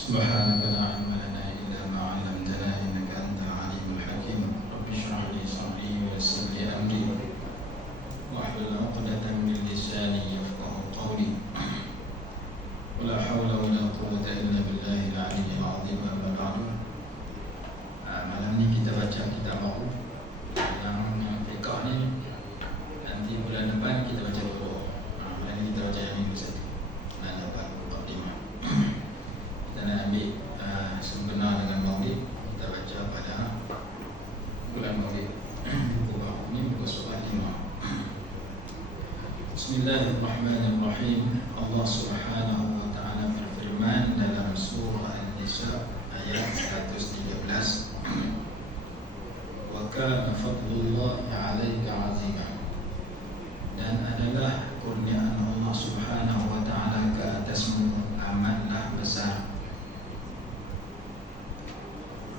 سبحانك لا علم لنا إلا ما علمتنا إنك أنت العليم الحكيم رب اشرح لي صدري ويسر لي أمري واحلل عقدة من لساني يفقهوا قولي ولا حول ولا قوة إلا بالله العلي العظيم. أما بعد, malam ni kita baca kitab baru yang fiqh ni. Nanti bulan depan kita baca dulu. Malam ni kita baca yang minggu satu. Nah, dapat mukadimah. Kita nak ambil sempena dengan Maulid. Kita baca pada bulan Maulid. Buku baru ni buku surah 5. Bismillahirrahmanirrahim. Allah Subhanahu wa taala berfirman dalam surah An-Nisa ayat 113. Wa kana fadlullahi 'alaika 'azima. Dan adalah kurniaan Allah Subhanahu wa taala ke atasmu amatlah besar.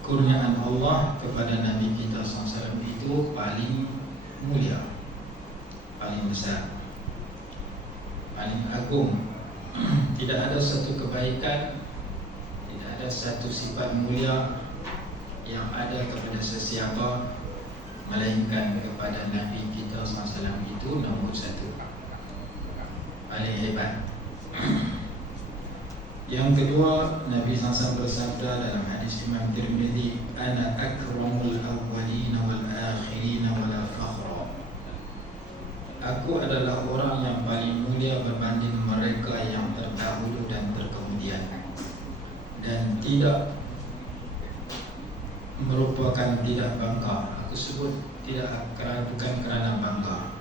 Kurniaan Allah kepada Nabi kita SAW itu paling mulia, paling besar, paling agung. Tidak ada satu kebaikan, tidak ada satu sifat mulia yang ada kepada sesiapa melainkan kepada Nabi kita SAW itu nombor satu, paling hebat. Yang kedua, Nabi SAW bersabda dalam hadis Imam Tirmidzi, "Ana akramul awwalin wal akhirin wala fakhra." Aku adalah orang yang paling mulia berbanding mereka yang terdahulu dan terkemudian, dan tidak merupakan tidak bangga. Aku sebut tidak bukan kerana bangga,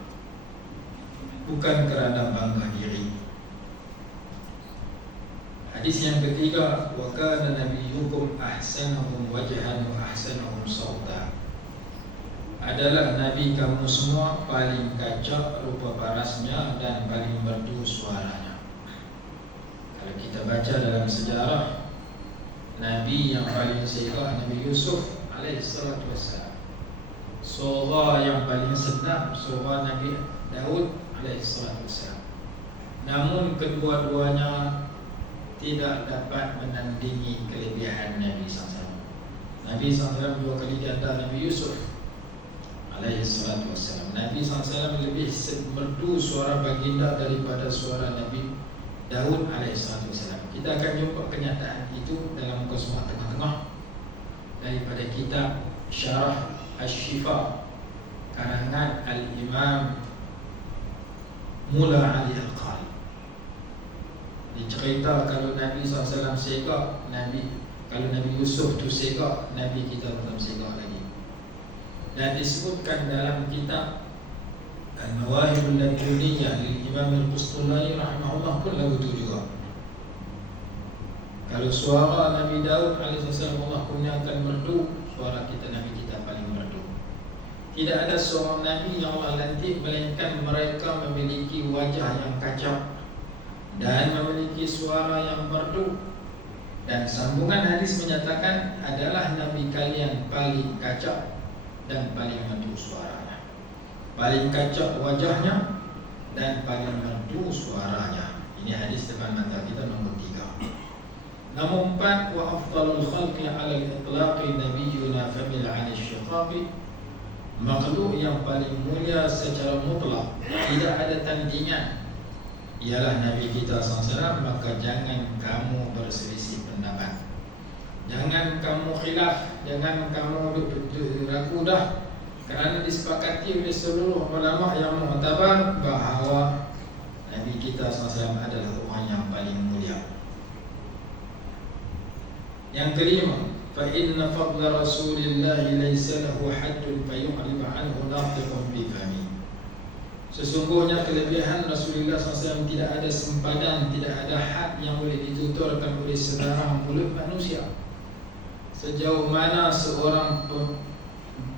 bukan kerana bangga diri. Hadis yang ketiga, wa kana nabiyyukum ahsanahum wajhan wa ahsanahum sauta. Adalah Nabi kamu semua paling kacak rupa parasnya dan paling merdu suaranya. Kalau kita baca dalam sejarah, Nabi yang paling segar Nabi Yusuf alaihissalatu wassalam. Suara yang paling sedap suara Nabi Daud alaihissalatu wassalam. Namun kedua-duanya tidak dapat menandingi kelebihan Nabi SAW. Nabi SAW dua kali di antara Nabi Yusuf alaihissalatu wassalam. Nabi SAW lebih merdu suara baginda daripada suara Nabi Daud alaihissalatu wassalam. Kita akan jumpa kenyataan itu dalam muka surat tengah-tengah daripada kitab Syarah Asy-Syifa karangan Al-Imam Mula Ali Al-Qari. Dicerita kalau Nabi SAW segak, kalau Nabi Yusuf tu segak, Nabi kita tetap segak lagi. Dan disebutkan dalam kitab An-Nawahibul Laduniyah dari Imam Al-Qustulani rahimahullah pun lagu tu juga. Kalau suara Nabi Daud alaihissalam Allah kurniakan merdu, suara kita Nabi kita paling merdu. Tidak ada seorang Nabi yang Allah lantik melainkan mereka memiliki wajah yang kacak dan memiliki suara yang merdu. Dan sambungan hadis menyatakan adalah Nabi kalian paling kacak dan paling merdu suaranya, paling kacak wajahnya dan paling merdu suaranya. Ini hadis depan mata kita nombor 3. Nombor 4, wa afdalul khalqi 'ala al-itlaqi nabiyyuna famil 'ala asy-syiqaqi. Makhluk yang paling mulia secara mutlak, tidak ada tandingan, ialah Nabi kita SAW. Maka jangan kamu berselisih pendapat, jangan kamu khilaf, jangan kamu ragu dah, kerana disepakati oleh seluruh ulama yang mengatakan bahawa Nabi kita SAW adalah orang yang paling mulia. Yang kelima, fa inna fadla Rasulillah laysa lahu haddun fayu'rib anhu natiqun bi fami. Sesungguhnya kelebihan Rasulullah SAW tidak ada sempadan, tidak ada had yang boleh dituturkan oleh sebarang mulut manusia. Sejauh mana seorang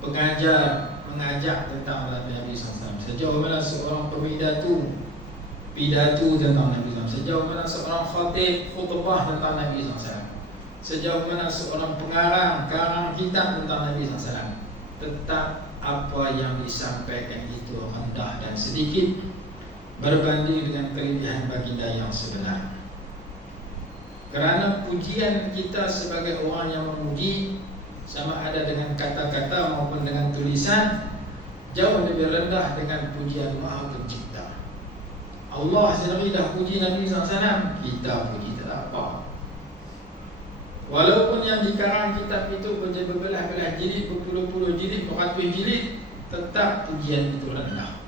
pengajar mengajak tentang Nabi SAW, sejauh mana seorang pidatu tentang Nabi SAW, sejauh mana seorang khatib khutbah tentang Nabi SAW, sejauh mana seorang pengarang karang kitab tentang Nabi SAW, tetap apa yang disampaikan itu rendah dan sedikit berbanding dengan kelebihan baginda yang sebenar. Kerana pujian kita sebagai orang yang memuji, sama ada dengan kata-kata maupun dengan tulisan, jauh lebih rendah dengan pujian Maha Pencipta. Allah sendiri dah puji Nabi SAW, kita puji tak apa. Walaupun yang dikarang kitab itu berbelah-belah jilid, berpuluh-puluh jilid, beratus jilid, tetap pujian itu rendah.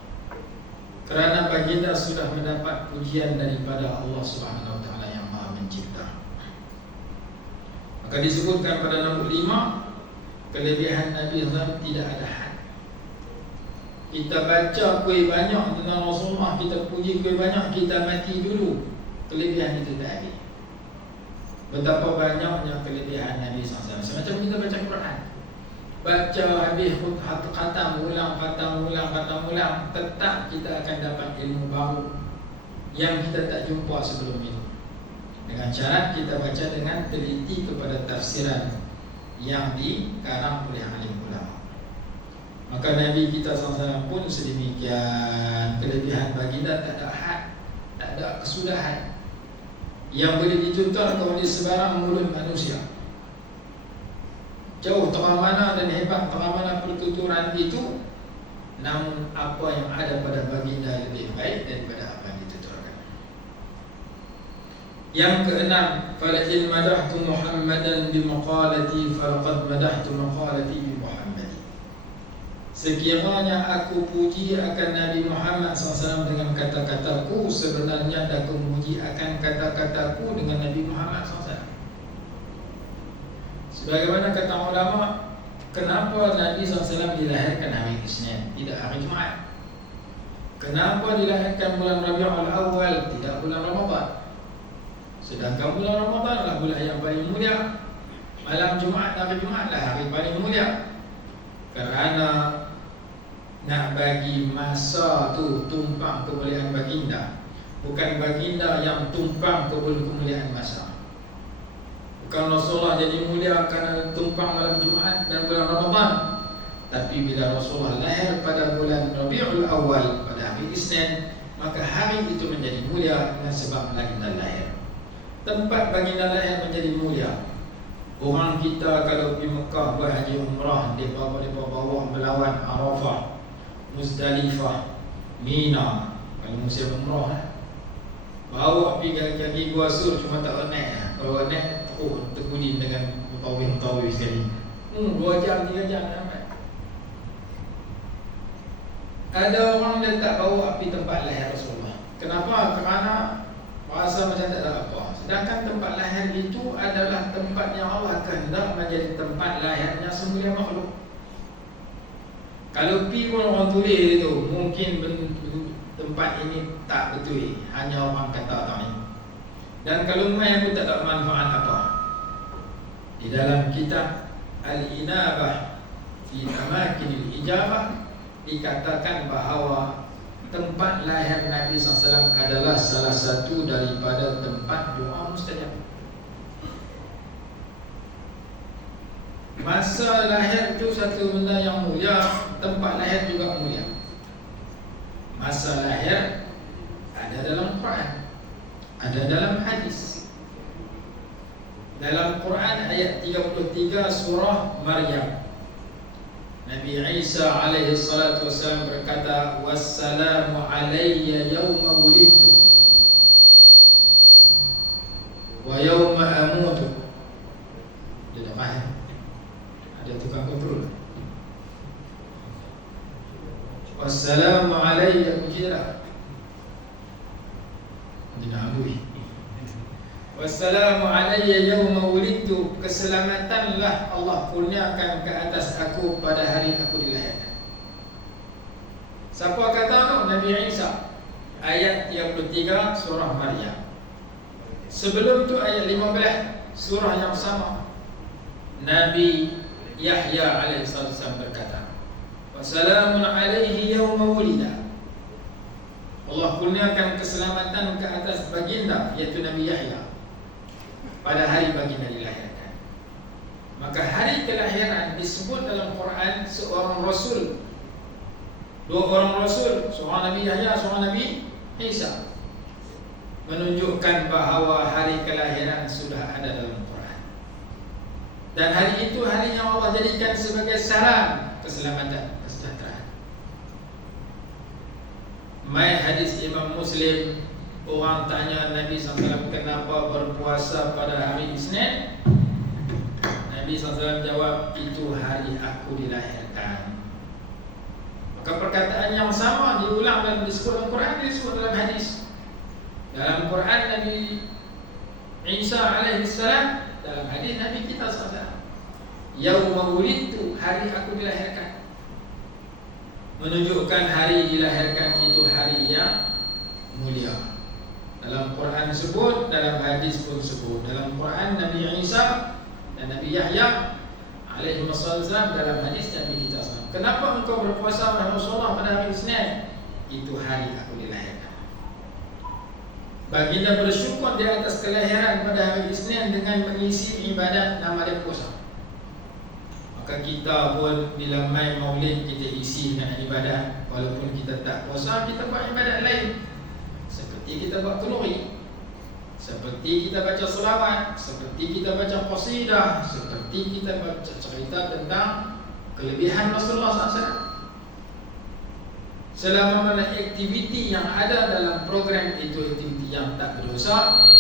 Kerana baginda sudah mendapat pujian daripada Allah Subhanahu Wa Taala yang Maha Mencipta. Maka disebutkan pada nombor 5, kelebihan Nabi SAW tidak ada had. Kita baca kuih banyak tentang Rasulullah, kita puji kuih banyak, kita mati dulu, kelebihan itu tak ada. Betapa banyaknya kelebihan Nabi SAW. Semacam kita baca Quran, baca habis khatam ulang, tetap kita akan dapat ilmu baru yang kita tak jumpa sebelum itu. Dengan syarat kita baca dengan teliti kepada tafsiran yang dikarang oleh alim ulama. Maka Nabi kita SAW pun sedemikian, kelebihan baginda tak ada had, tak ada kesudahan yang boleh dicontoh kepada sebarang mulut manusia. Jauh terang mana dan hebat terang mana pertuturan itu, namun apa yang ada pada baginda lebih baik daripada apa yang dituturkan. Yang keenam, fala in madahtu Muhammadan bi maqalati falaqad madahtu maqalati bi Muhammadin. Sekiranya aku puji akan Nabi Muhammad SAW dengan kata-kataku, sebenarnya aku memuji akan kata-kataku dengan Nabi Muhammad SAW. Sebagaimana kata ulama, kenapa Nabi SAW dilahirkan hari Isnin, tidak hari Jumaat? Kenapa dilahirkan bulan Rabiul Awal, tidak bulan Ramadan? Sedangkan bulan Ramadan adalah bulan yang paling mulia. Malam Jumaat, hari Jumaat lah hari paling mulia. Kerana nak bagi masa tu tumpang kemuliaan baginda, bukan baginda yang tumpang kemuliaan masa. Bukan Rasulullah jadi mulia kerana tumpang malam Jumaat dan bulan Ramadan, tapi bila Rasulullah lahir pada bulan Rabiul Awal, pada hari Isnin, maka hari itu menjadi mulia dengan sebab baginda lahir. Tempat baginda lahir menjadi mulia. Orang kita kalau pergi Mekah buat haji umrah, dia bawa melawan Arafah, Muzdalifah, Mina, kalau musim umrah bawa pergi kaki Gua Sur, cuma tak naik. Kalau naik, terkudin dengan mutawih sekali. 2 jam, 3 jam sampai. Ada orang dia tak bawa api tempat lahir Rasulullah. Kenapa? Kerana rasa macam tak ada apa. Sedangkan tempat lahir itu adalah tempat yang Allah kehendak menjadi tempat lahirnya semua makhluk. Kalau pi pun orang tulis itu, mungkin tempat ini tak betul, hanya orang kata tak ini. Dan kalau mai pun tak ada manfaat apa. Di dalam kitab Al-Inabah fi Amakinil Ijabah dikatakan bahawa tempat lahir Nabi SAW adalah salah satu daripada tempat doa mustajab. Masa lahir itu satu benda yang mulia, tempat lahir juga mulia. Masa lahir ada dalam Quran, ada dalam hadis. Dalam Quran ayat 33 surah Maryam, Nabi Isa alaihi salatu wassalam berkata, wassalamu alayya yawma wulidtu wa yawma amutu. Dia tak faham. Ada tukang kontrol. Wassalamu alayya, ujira Dina Abui. Wassalamu alayya yawma wulidtu, keselamatanlah Allah kurniakan ke atas aku pada hari aku dilahirkan. Siapa kata tu? Nabi Isa. Ayat 33 surah Maryam. Sebelum tu ayat 15 surah yang sama, Nabi Yahya alaihi salam berkata, wassalamun alaihi yawma wulida. Allah kurniakan keselamatan ke atas baginda, iaitu Nabi Yahya, pada hari baginda dilahirkan. Maka hari kelahiran disebut dalam Quran seorang Rasul, 2 orang Rasul, seorang Nabi Yahya, seorang Nabi Isa. menunjukkan bahawa hari kelahiran sudah ada dalam Quran. Dan hari itu hari yang Allah jadikan sebagai salam keselamatan, kesejahteraan. Mai hadis Imam Muslim, orang tanya Nabi SAW kenapa berpuasa pada hari Isnin. Nabi SAW jawab, itu hari aku dilahirkan. Maka perkataan yang sama diulang dalam disebut dalam Quran, disebut dalam hadis. Dalam Quran Nabi Isa alaihissalam, dalam hadis Nabi kita SAW, yauma wulidtu, hari aku dilahirkan. Menunjukkan hari dilahirkan itu hari yang mulia. Dalam Quran sebut, dalam hadis pun sebut. Dalam Quran Nabi Isa dan Nabi Yahya alaihissalam, dalam hadis Nabi kita SAW. Kenapa engkau berpuasa wahai Rasulullah pada hari Isnin? Itu hari aku dilahirkan. Baginda bersyukur di atas kelahiran pada hari Isnin dengan mengisi ibadat nama dia puasa. Maka kita pun bila mai maulid kita isi dengan ibadat. Walaupun kita tak puasa, kita buat ibadat lain. Seperti kita buat kenduri, seperti kita baca selawat, seperti kita baca qasidah, seperti kita baca cerita tentang kelebihan Rasulullah SAW. Selama mana aktiviti yang ada dalam program itu aktiviti yang tak berdosa,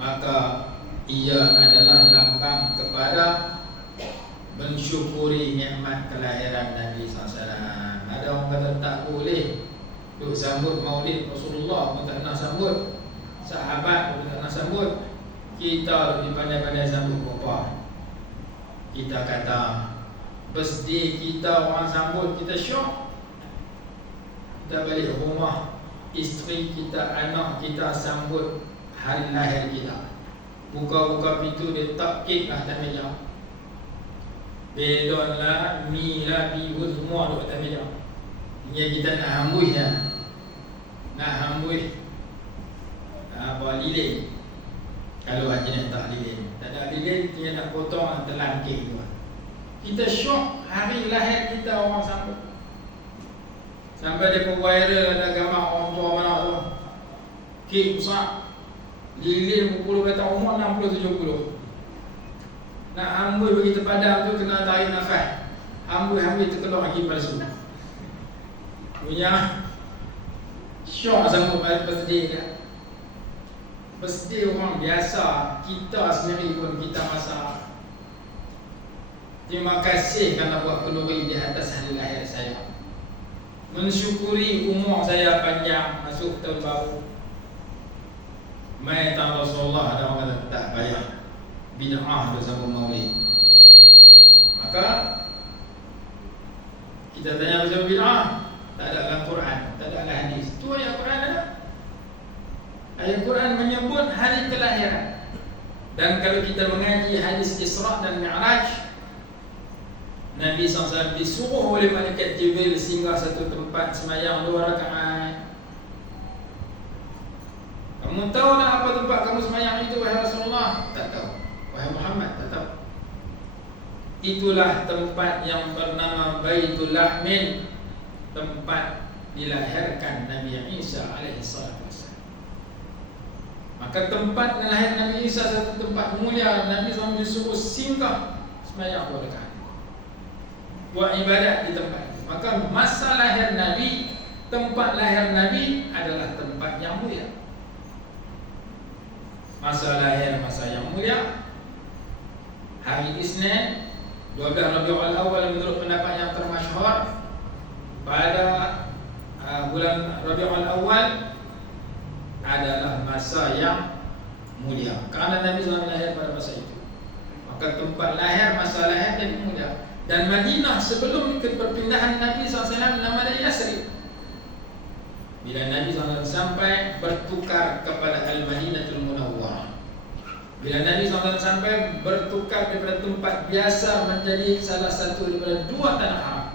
maka ia adalah lambang kepada mensyukuri nikmat kelahiran Nabi SAW. Ada orang kata tak boleh duk sambut maulid Rasulullah, pun tak nak sambut. Sahabat pun tak nak sambut. Kita lebih pandai-pandai sambut apa? Kita kata birthday kita orang sambut, kita syok. Kita balik rumah, isteri kita, anak kita sambut hari lahir kita. Buka-buka pintu, dia tak kek lah atas meja. Belon lah, mi lah, bihun semua duduk atas meja. Ini kita nak hambui lah. Nak hambui apa, lilin. Kalau haji tak lilin, tak ada lilin, dia nak potong telan kek tu. Kita syok hari lahir kita orang sambut. Sampai dia pun viral, ada gambar orang tua mana tu, kek besar, lilin berpuluh batang umur 60-70. Nak amboi bagi terpadam tu kena tarik nafas. Amboi terkeluar lagi palsu. Punya syok sambut birthday dia. Birthday orang biasa, kita sendiri pun kita masak. Terima kasih kerana buat kenduri di atas hari lahir saya. Mensyukuri umur saya panjang, masuk tahun baru. Mai tahun Rasulullah, ada orang kata tak payah, bid'ah bersama maulid. Maka kita tanya bersama bid'ah, tak ada dalam Quran, tak ada dalam hadis. Itu ayat Quran ada. Ayat Quran menyebut hari kelahiran. Dan kalau kita mengaji hadis Isra dan Mi'raj, Nabi SAW disuruh oleh malaikat Jibril singgah satu tempat semayang 2 rakaat. Kamu tahu tak apa tempat kamu semayang itu wahai Rasulullah? Tak tahu. Wahai Muhammad, tak tahu. Itulah tempat yang bernama Baitul Lahmin, tempat dilahirkan Nabi Isa alaihissalam. Maka tempat lahir Nabi Isa satu tempat mulia. Nabi SAW disuruh singgah semayang 2 rakaat, buat ibadat di tempat itu. Maka masa lahir Nabi, tempat lahir Nabi adalah tempat yang mulia. Masa lahir masa yang mulia, hari Isnin 12 Rabiul Awal menurut pendapat yang termasyhur. Pada bulan Rabiul Awal adalah masa yang mulia kerana Nabi SAW lahir pada masa itu. Maka tempat lahir, masa lahir Nabi mulia. Dan Madinah sebelum perpindahan Nabi SAW nama dia Yasrib. Bila Nabi SAW sampai, bertukar kepada Al-Madinatul Munawwarah. Bila Nabi SAW sampai, bertukar daripada tempat biasa menjadi salah satu daripada 2 tanah haram.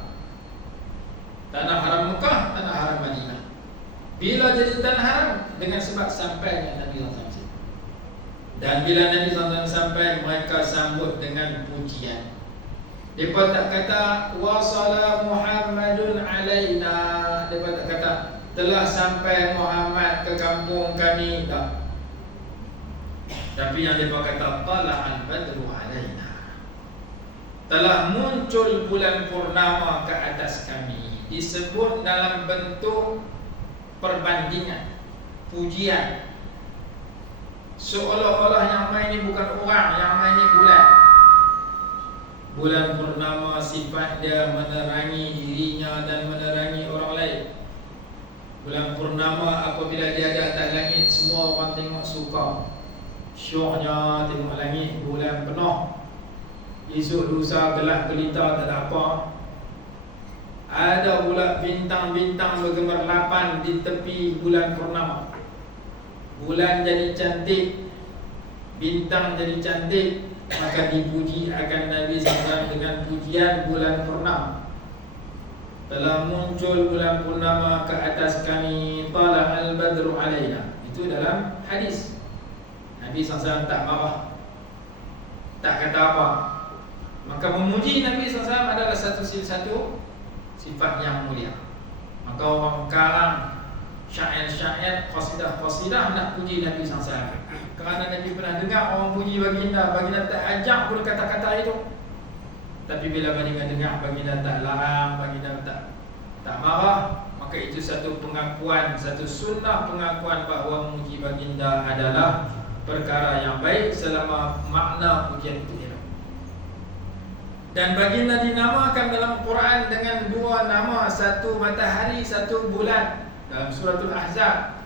Tanah haram Mekah, tanah haram Madinah. Bila jadi tanah haram? Dengan sebab sampainya Nabi SAW. Dan bila Nabi SAW sampai, mereka sambut dengan pujian. Mereka tak kata wasala Muhammadun alaina. Mereka tak kata telah sampai Muhammad ke kampung kami, tak. Tapi yang dia kata tala'al badru alaina, telah muncul bulan purnama ke atas kami, disebut dalam bentuk perbandingan, pujian, seolah-olah yang main ni bukan orang, yang main ni bulan. Bulan purnama sifat dia menerangi dirinya dan menerangi orang lain. Bulan purnama apabila dia ada atas langit, semua orang tengok suka, syoknya tengok langit bulan penuh. Esok lusa gelap gelita tak ada apa. Ada pula bintang-bintang bergemerlapan di tepi bulan purnama. Bulan jadi cantik, bintang jadi cantik, maka dipuji akan Nabi SAW dengan pujian bulan purnama. Telah muncul bulan purnama ke atas kami, tala'al badru alaina. Itu dalam hadis. Nabi SAW tak marah, tak kata apa. Maka memuji Nabi SAW adalah satu sifat yang mulia. Maka orang karang syair-syair, qasidah-qasidah nak puji Nabi SAW. Kerana Nabi pernah dengar orang puji baginda, baginda tak ajak pun kata-kata itu. Tapi bila baginda dengar, baginda tak larang, baginda tak marah, maka itu satu pengakuan, satu sunnah pengakuan bahawa memuji baginda adalah perkara yang baik selama makna pujian itu elok. Dan baginda dinamakan dalam Quran dengan dua nama, satu matahari, satu bulan. Dalam suratul Ahzab,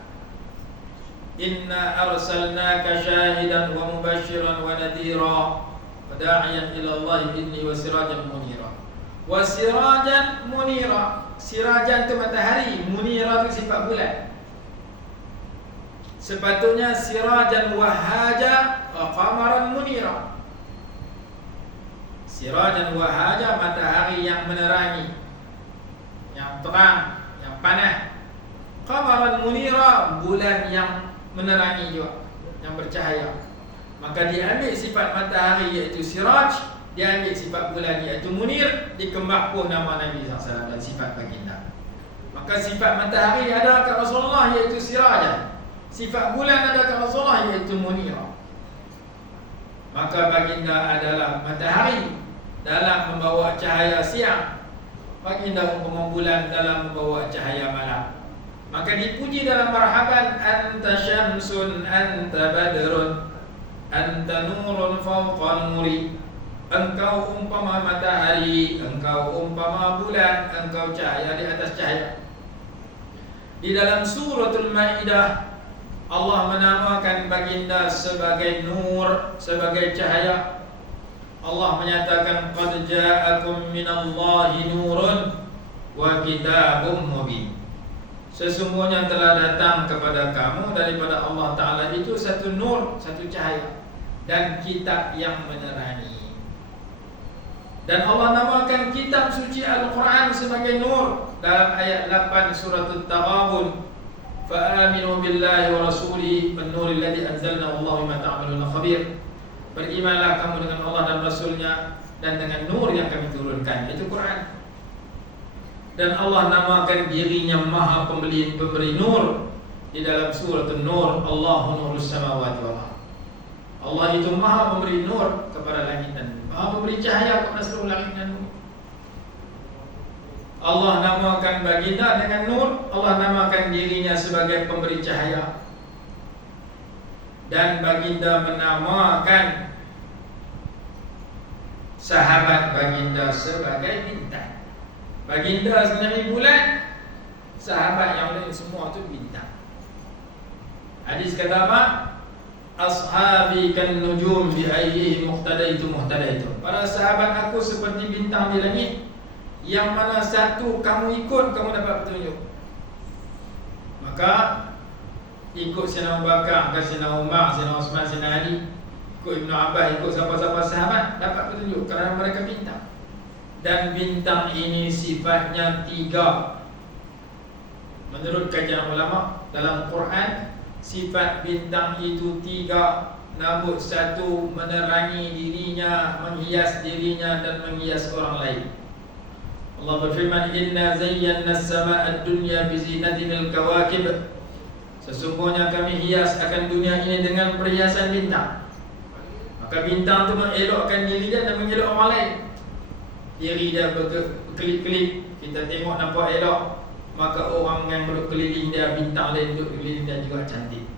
Inna arsalnaka syahidan wa mubashiran wa nadhira wa da'iyan ila Allah bi'izni wa sirajan munira. Wa sirajan munira, sirajan itu matahari, munira itu sifat bulan. Sepatutnya sirajan wahaja wa qamaran munira. Sirajan wahaja, matahari yang menerangi, yang terang, yang panas. Qamaran munira, bulan yang menerangi juga, yang bercahaya. Maka diambil sifat matahari iaitu siraj, diambil sifat bulan iaitu munir, dikembang pun nama Nabi SAW dan sifat baginda. Maka sifat matahari ada kat Rasulullah iaitu sirajan, sifat bulan ada kat Rasulullah iaitu munira. Maka baginda adalah matahari dalam membawa cahaya siang, baginda umpama bulan dalam membawa cahaya malam. Maka dipuji dalam marhaban, anta syamsun, anta badrun, anta nurun fawqa nuri. Engkau umpama matahari, engkau umpama bulan, engkau cahaya di atas cahaya. Di dalam suratul Maidah, Allah menamakan baginda sebagai nur, sebagai cahaya. Allah menyatakan, qad ja'akum minallahi nurun wa kitabum mubin. Sesungguhnya telah datang kepada kamu daripada Allah Ta'ala itu satu nur, satu cahaya, dan kitab yang menerangi. Dan Allah namakan kitab suci Al-Quran sebagai nur dalam ayat 8 surah At-Taghabun. Fa'aminu billahi wa rasulihi wan nuril ladzi anzalna wallahu bima ta'maluna khabir. Berimanlah kamu dengan Allah dan Rasulnya dan dengan nur yang kami turunkan, itu Quran. Dan Allah namakan dirinya Maha Pemberi Nur di dalam surah An-Nur, Allahu nurus samawati wal ardh. Allah itu Maha Pemberi nur kepada langit dan bumi, Maha Pemberi cahaya kepada seluruh langit dan bumi. Allah namakan baginda dengan nur, Allah namakan dirinya sebagai pemberi cahaya. Dan baginda menamakan sahabat baginda sebagai bintang. Baginda sebenarnya bulan, sahabat yang lain semua tu bintang. Hadis kata apa? Ashabi kan nujum bi ayyihi muhtadaitu muhtadaitu. Para sahabat aku seperti bintang di langit, yang mana satu kamu ikut, kamu dapat petunjuk. Maka ikut Sayyidina Abu Bakar, Sayyidina Umar, Sayyidina Uthman, Sayyidina Ali, ikut Ibn Abbas, ikut siapa-siapa sahabat, dapat petunjuk kerana mereka bintang. Dan bintang ini sifatnya tiga. Menurut kajian ulama dalam Quran, sifat bintang itu tiga. Namun satu menerangi dirinya, menghias dirinya dan menghias orang lain. Allah berfirman, inna zayyana as-samaa'a ad-dunya bi zinatil kawakib. Sesungguhnya kami hias akan dunia ini dengan perhiasan bintang. Maka bintang itu mengelokkan diri dia dan mengelok orang lain. Diri dia berkelip-kelip, kita tengok nampak elok, maka orang yang berkeliling dia, bintang lain duduk keliling dia juga cantik.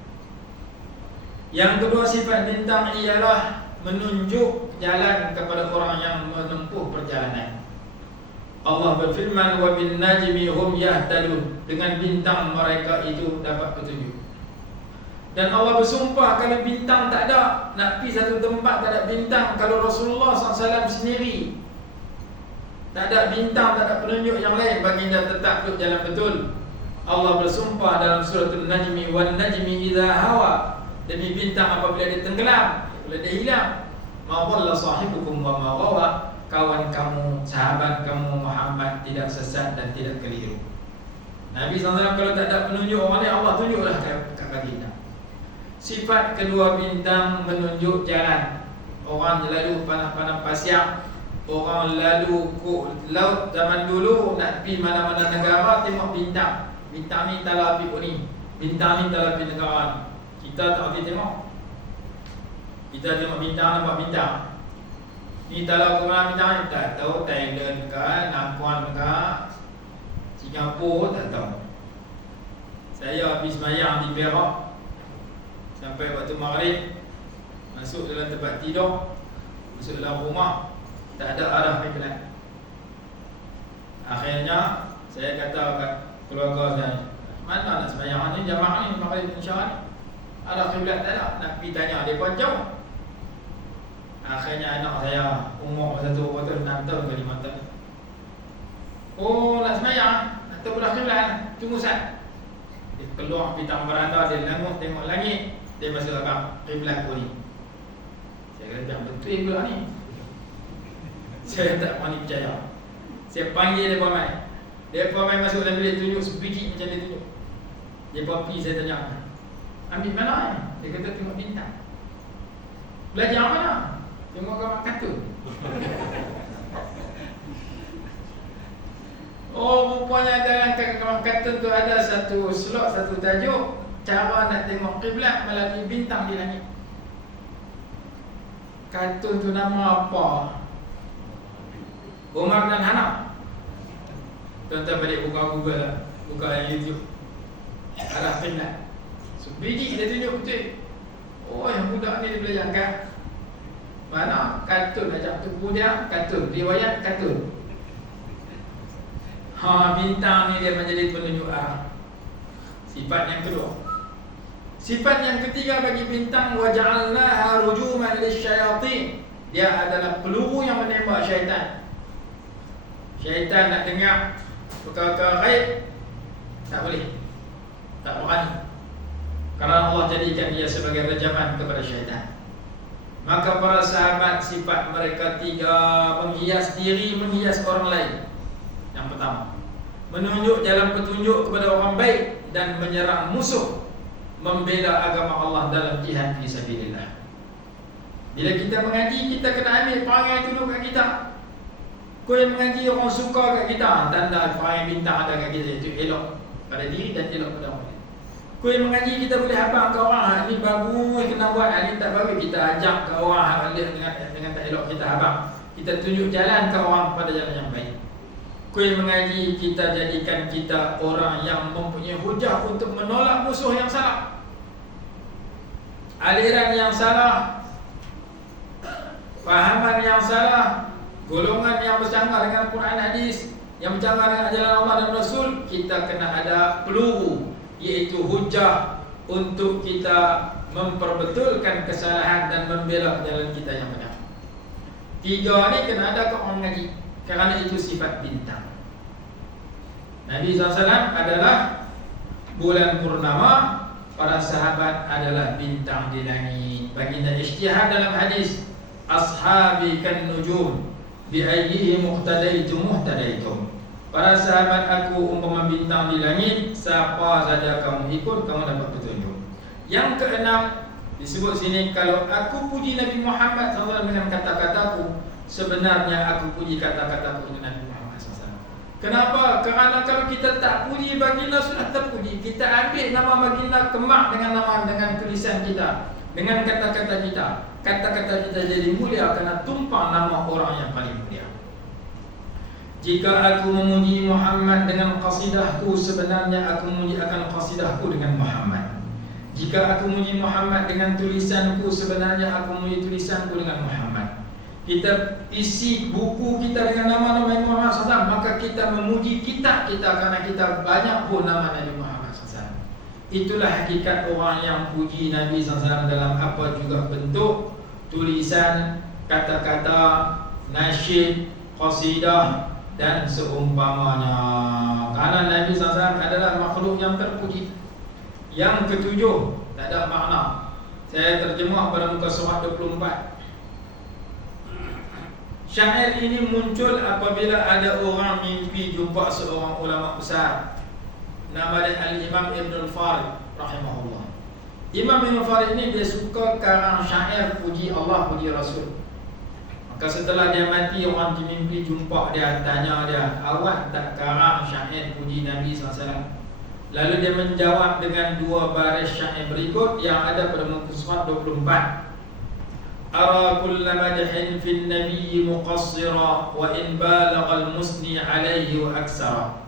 Yang kedua sifat bintang ialah menunjuk jalan kepada orang yang menempuh perjalanan. Allah berfirman, wa bin najmi hum yahtadun. Dengan bintang mereka itu dapat petunjuk. Dan Allah bersumpah, kalau bintang tak ada, nak pergi satu tempat tak ada bintang. Kalau Rasulullah SAW sendiri tak ada bintang, tak ada penunjuk yang lain, baginda tetap duduk jalan betul. Allah bersumpah dalam surah An-Najmi, wan najmi idza hawa. Demi bintang apabila dia tenggelam, apabila dia hilang. Ma dhalla sahibukum wa ma ghawa. Kawan kamu, sahabat kamu Muhammad tidak sesat dan tidak keliru. Nabi SAW kalau tak ada penunjuk orang lain, Allah tunjuklah kat baginda. Sifat kedua bintang menunjuk jalan. Orang lalu panah-panah pasir, orang lalu laut zaman dulu nak pergi mana-mana negara, tengok bintang. Bintang ni tala api ni, bintang ni tala api negara. Kita tak pergi tengok. Kita tengok bintang, nampak bintang. Ni tala ke mana bintang ni tak tahu. Thailand ke, Nakhon ke, Singapura tak tahu. Saya habis sembahyang di Perak, sampai waktu maghrib, masuk dalam tempat tidur, masuk dalam rumah, tak ada arah kiblat. Akhirnya saya kata kat keluarga saya, mana nak sembahyang ni, jamaah ni maghrib insya-Allah, arah kiblat tak ada. Nak pergi tanya depa jauh. Akhirnya anak saya umur 1 tahun 6 tahun ke 5 tahun. Oh, nak sembahyang, nak terbelah kiblat, tunggu sat. Dia keluar bintang beranda, dia languk tengok langit, dia masuk agak kiblat ni. Saya kata betul pula ni. Saya tak berani percaya. Saya panggil dia mai. Dia mai masuk dalam bilik, tunjuk sebiji macam dia tunjuk. Dia pergi, saya tanya, ambil mana ni? Dia kata tengok bintang. Belajar mana? Tengok gambar kartun. Oh, rupanya dalam gambar kartun tu ada satu slot, satu tajuk, cara nak tengok kiblat melalui bintang di langit. Kartun tu nama apa? Umar dan Hana. Tuan-tuan balik buka Google lah, buka YouTube, arah kiblat. Sebiji dia tunjuk betul. Oh, yang budak ni dia belajarkan. Mana kartun ajak tubuh dia, kartun, riwayat kartun. Bintang ni dia menjadi penunjuk arah. Sifat yang kedua. Sifat yang ketiga bagi bintang, wa ja'alnaha rujuman lisyayatin. Dia adalah peluru yang menembak syaitan. Syaitan nak dengar perkara-perkara ghaib, tak boleh, tak berani, kerana Allah jadikan dia sebagai rejaman kepada syaitan. Maka para sahabat sifat mereka tiga, menghias diri, menghias orang lain. Yang pertama, menunjuk jalan petunjuk kepada orang baik dan menyerang musuh, membela agama Allah dalam jihad fisabilillah. Bila kita mengaji, kita kena ambil perangai itu kat kita. Kau yang mengaji orang suka kat kita, tanda perangai bintang ada kat kita, itu elok pada diri dan elok pada orang lain. Kau yang mengaji, kita boleh habang ke orang, ini bagus kena buat, ini tak bagus, kita ajak ke orang dengan tak elok, kita habang. Kita tunjuk jalan ke orang pada jalan yang baik. Kau yang mengaji, kita jadikan kita orang yang mempunyai hujah untuk menolak musuh yang salah, aliran yang salah, fahaman yang salah, golongan yang bercanggah dengan Quran hadis, yang bercanggah dengan ajaran Allah dan Rasul. Kita kena ada peluru, iaitu hujah untuk kita memperbetulkan kesalahan dan membela jalan kita yang benar. Tiga ni kena ada ke orang ngaji, kerana itu sifat bintang. Nabi SAW adalah bulan purnama, para sahabat adalah bintang di langit. Baginda ijtihad dalam hadis, ashabi kan nujum bi ayyihi muqtadaitum muhtadaitum. Para sahabat aku umpama bintang di langit, siapa saja kamu ikut, kamu dapat petunjuk. Yang keenam disebut sini, kalau aku puji Nabi Muhammad SAW dengan kata-kataku, sebenarnya aku puji kata-kataku dengan Nabi Muhammad SAW. Kenapa? Kerana kalau kita tak puji baginda sudah terpuji. Kita ambil nama baginda, kemak dengan tulisan kita, dengan kata-kata kita. Kata-kata kita jadi mulia kerana tumpang nama orang yang paling mulia. Jika aku memuji Muhammad dengan qasidahku, sebenarnya aku memuji akan qasidahku dengan Muhammad. Jika aku memuji Muhammad dengan tulisanku, sebenarnya aku memuji tulisanku dengan Muhammad. Kita isi buku kita dengan nama-nama Muhammad SAW, maka kita memuji kita kerana kita banyak pun nama Nabi Muhammad SAW. Itulah hakikat orang yang puji Nabi SAW dalam apa juga bentuk, tulisan, kata-kata, nasyid, qasidah dan seumpamanya. Kerana Nabi SAW adalah makhluk yang terpuji. Yang ketujuh, tak ada makna. Saya terjemah pada muka surat 24. Syair ini muncul apabila ada orang mimpi jumpa seorang ulama besar, nama dia Al-Imam Ibn Al-Farid rahimahullah. Imam Ibn Al-Farid ini dia suka karang syair puji Allah, puji Rasul. Maka setelah dia mati, orang di mimpi jumpa dia, tanya dia, awak tak karang syair puji Nabi SAW? Lalu dia menjawab dengan dua baris syair berikut yang ada pada muka surat 24. Ara kulla madhin fin nabiyyi muqassira wa in balagha al-musni alayhi wa aksara.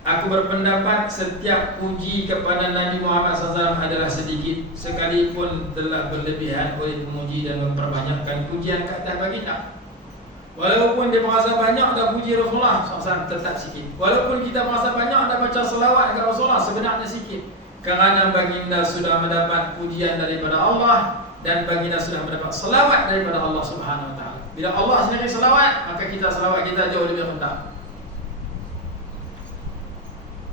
Aku berpendapat setiap puji kepada Nabi Muhammad SAW adalah sedikit, sekalipun telah berlebihan oleh pemuji dan memperbanyakkan pujian ke atas baginda. Walaupun dia merasa banyak dah puji Rasulullah SAW, tetap sikit. Walaupun kita merasa banyak dah baca selawat kepada Rasulullah, sebenarnya sikit. Kerana baginda sudah mendapat pujian daripada Allah, dan baginda sudah mendapat selawat daripada Allah Subhanahu Wa Taala. Bila Allah sendiri selawat, maka kita selawat kita jauh lebih rendah.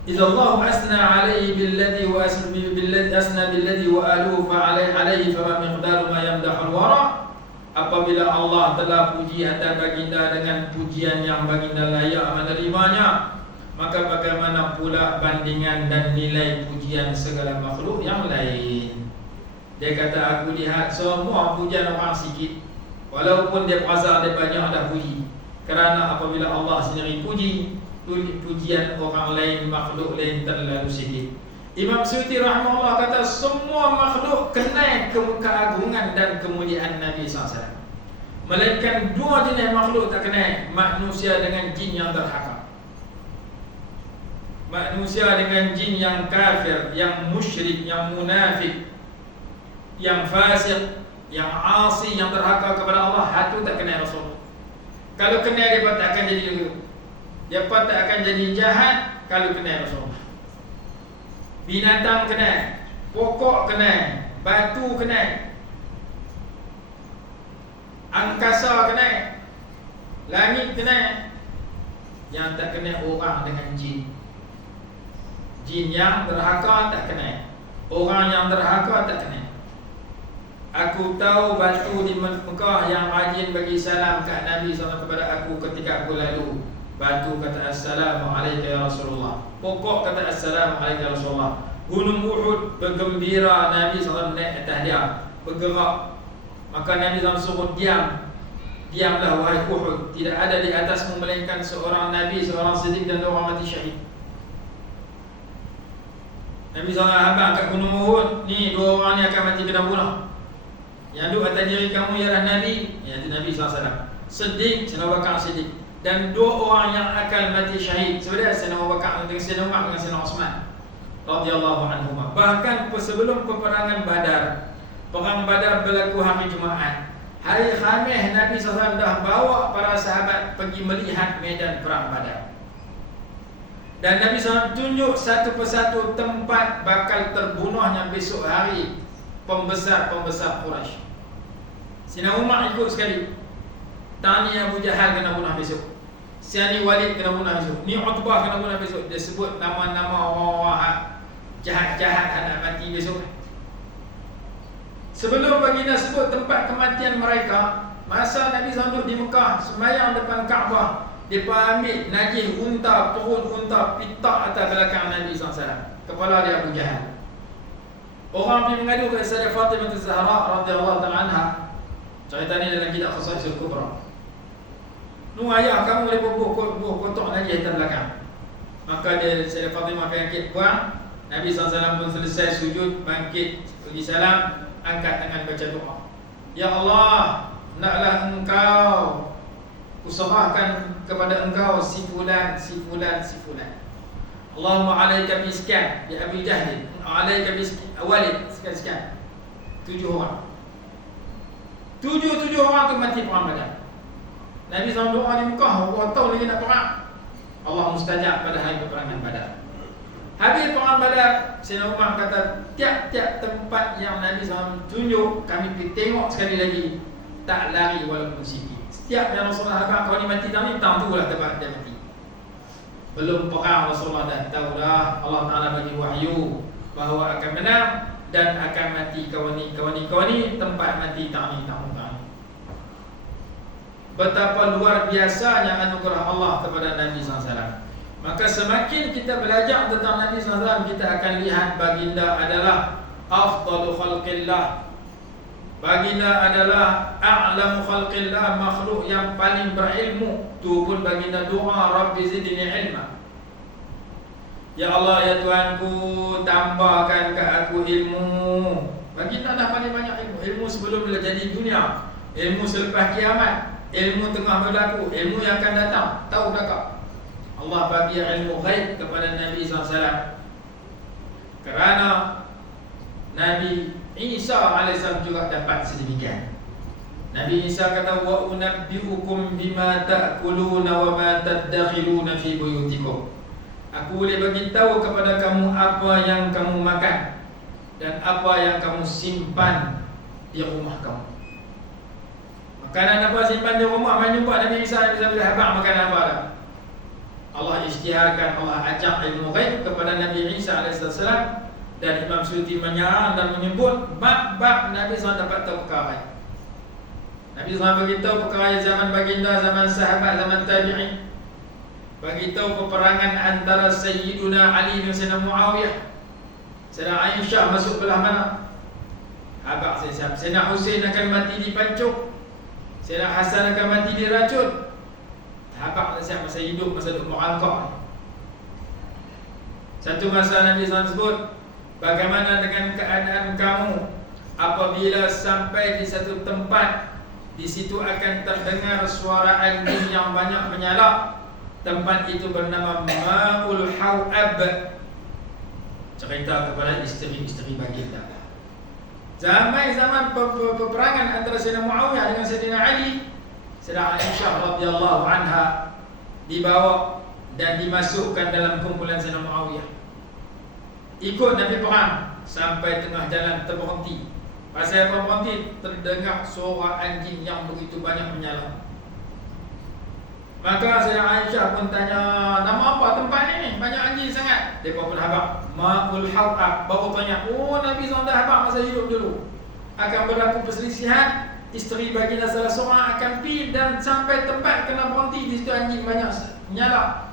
Idza Allah asna alaihi billadhi wa asna billadhi wa aluhu fa alaihi fama miqdaru ma yamdahu al-wara. Apabila Allah telah puji atas baginda dengan pujian yang baginda layak menerimanya, maka bagaimana pula bandingan dan nilai pujian segala makhluk yang lain. Dia kata, aku lihat semua pujian orang sikit, walaupun dia perasa dia banyak dah puji. Kerana apabila Allah sendiri puji, pujian orang lain, makhluk lain terlalu sikit. Imam Suyuti rahimahullah kata, semua makhluk kenal keagungan dan kemuliaan Nabi SAW. Melainkan dua jenis makhluk tak kenal, manusia dengan jin yang derhaka. Manusia dengan jin yang kafir, yang musyrik, yang munafik, yang fasik, yang asi, yang derhaka kepada Allah, hatu tak kenal Rasul. Kalau kenal dia tak akan jadi dulu. Dia tak akan jadi jahat kalau kenal Rasul. Binatang kenal, pokok kenal, batu kenal, angkasa kenal, langit kenal. Yang tak kenal orang dengan jin. Jin yang derhaka tak kenal, orang yang derhaka tak kenal. Aku tahu batu di Mekah yang rajin bagi salam ke Nabi SAW kepada aku ketika aku lalu. Batu kata Assalamualaikum ya Rasulullah. Pokok kata Assalamualaikum ya Rasulullah. Gunung Uhud bergembira, Nabi SAW naik atas dia, bergerak. Maka Nabi SAW suruh diam. Diamlah wahai Uhud, tidak ada di atasmu melainkan seorang Nabi, seorang siddiq dan orang mati syahid. Nabi SAW habang kat Gunung Uhud, ni dua orang ni akan mati kena bunuh. Yang duduk atas diri kamu ialah Nabi, iaitu Nabi SAW, Siddiq, Sayyidina Abu Bakar Siddiq, dan dua orang yang akan mati syahid. Sebenarnya Sayyidina Abu Bakar dengan Sayyidina Umar dengan Sayyidina Osman radhiyallahu anhuma. Bahkan sebelum peperangan Badar, perang Badar berlaku hari Jumaat. Hari Khamis Nabi SAW dah bawa para sahabat pergi melihat medan perang Badar. Dan Nabi SAW tunjuk satu persatu tempat bakal terbunuhnya besok hari pembesar-pembesar Quraisy. Sayyidina Umar ikut sekali. Tani Abu Jahal kena bunuh besok, Sani Walid kena bunuh besok, ni Utbah kena bunuh besok. Dia sebut nama-nama orang-orang jahat-jahat anak mati besok. Sebelum baginda sebut tempat kematian mereka, masa Nabi SAW di Mekah sembahyang depan Kaabah, dia ambil najis unta, perut unta, pitak atas belakang Nabi SAW. Kepala dia Abu Jahal. Orang pergi mengadu kepada Sayyidah Fatimah Zahra radhiyallahu ta'ala anha. Cerita ni dalam kitab Khasaisul Kubra. Nu ayah kamu boleh bubuh kotak lagi atas belakang. Maka dia Sayyidah Fatimah bangkit buang. Nabi SAW pun selesai sujud, bangkit pergi salam, angkat tangan baca doa. Ya Allah, naklah Engkau, kuserahkan kepada Engkau si fulan, si fulan, si fulan. Allahumma alaika biskan bi Abi Jahl, alaika bis Walid, sekian-sekian. 7 orang. 7 orang tu mati perang Badar. Nabi SAW doa di Mekah, orang tahu lagi nak perang. Allah mustajab pada hari peperangan Badar. Habis perang Badar, Sayyidina Umar kata, tiap-tiap tempat yang Nabi SAW tunjuk, kami pergi tengok sekali lagi, tak lari walaupun sikit. Setiap yang Rasulullah habaq, kau ni mati tahun ni, tahu lah tempat dia mati. Belum perang Rasulullah dah tahu dah, Allah Ta'ala bagi wahyu bahawa akan menang dan akan mati kawan ni, tempat mati tahun ni. Betapa luar biasanya anugerah Allah kepada Nabi SAW. Maka semakin kita belajar tentang Nabi SAW, kita akan lihat baginda adalah afdalu khalqillah. Baginda adalah a'lamu khalqillah, makhluk yang paling berilmu. Tu pun baginda doa, Rabbi zidni ilma. Ya Allah, ya Tuhanku, tambahkan ke aku ilmu. Baginda dah paling banyak ilmu. Ilmu sebelum jadi dunia, ilmu selepas kiamat, ilmu tengah berlaku, ilmu yang akan datang. Tahu tak kau? Allah bagi ilmu ghaib kepada Nabi SAW. Kerana Nabi Isa AS juga dapat sedemikian. Nabi Isa kata, wa unabbiukum bima ta'kuluna wa ma tadakhiluna fi buyutikum. Aku boleh bagi tahu kepada kamu apa yang kamu makan dan apa yang kamu simpan di rumah kamu. Makanan apa simpan di rumah? Mana jumpa Nabi Isa bisa habaq makan apa dah? Allah isytiharkan, Allah ajak ilmu ghaib kepada Nabi Isa AS. Dan Imam Suyuti menyarang dan menyebut bab-bab Nabi SAW dapat tahu perkara. Nabi SAW beritahu perkara zaman baginda, zaman sahabat, zaman tabi'in. Beritahu peperangan antara Sayyiduna Ali dan Sayyidina Muawiyah. Sayyidina Aisyah masuk belah mana? Habaq saya siap. Sayyidina Husain akan mati di pancuk, Sayyidina Hasan akan mati diracun. Habaq saya siap masa hidup, masa duduk Mu'alqah. Satu masa Nabi SAW sebut, bagaimana dengan keadaan kamu apabila sampai di satu tempat, di situ akan terdengar suara anjing yang banyak menyalak. Tempat itu bernama Ma'ul Hawab. Cerita kepada isteri-isteri baginda. Zaman peperangan antara Sayyidina Muawiyah dengan Sayyidina Ali, Sayyidina Aisyah radhiyallahu anha dibawa dan dimasukkan dalam kumpulan Sayyidina Muawiyah. Ikut Nabi perang sampai tengah jalan terberhenti. Pasal apa berhenti? Terdengar suara anjing yang begitu banyak menyala. Maka Sayyidina Aisyah pun tanya, nama apa tempat ni? Banyak anjing sangat. Mereka pun habaq Ma'ul Hawab. Baru tanya, oh Nabi SAW dah habaq masa hidup dulu. Akan berlaku perselisihan, isteri baginda salah seorang akan pergi dan sampai tempat kena berhenti. Di situ anjing banyak menyala.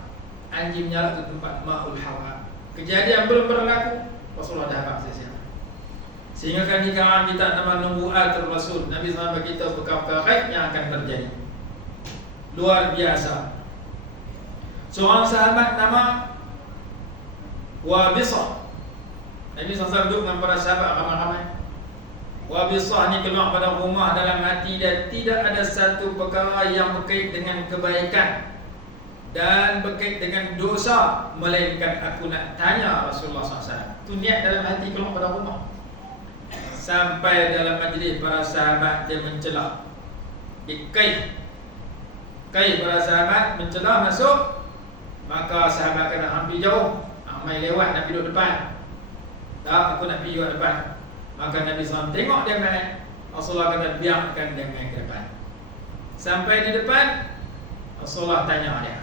Anjing menyala ke tempat Ma'ul Hawab. Kejadian belum berlaku, Rasulullah dah habaq selesai. Sehingga kan di kalangan kita nama nubuatul Rasul, Nabi SAW beritahu perkara-perkara ghaib yang akan terjadi. Luar biasa. Seorang sahabat nama Wabisah. Nabi SAW duduk dengan para sahabat ramai-ramai. Wabisah ni keluar pada rumah dalam hati dan tidak ada satu perkara yang berkait dengan kebaikan dan berkait dengan dosa, melainkan aku nak tanya Rasulullah SAW. Itu niat dalam hati keluar pada rumah. Sampai dalam majlis para sahabat dia mencelah. Kai para sahabat mencelah masuk. Maka sahabat kena hampir jauh, mai lewat Nabi duduk depan. Tak, aku nak pergi juga depan. Maka Nabi SAW tengok dia naik. Rasulullah kata biarkan dia naik ke depan. Sampai di depan, Rasulullah tanya dia,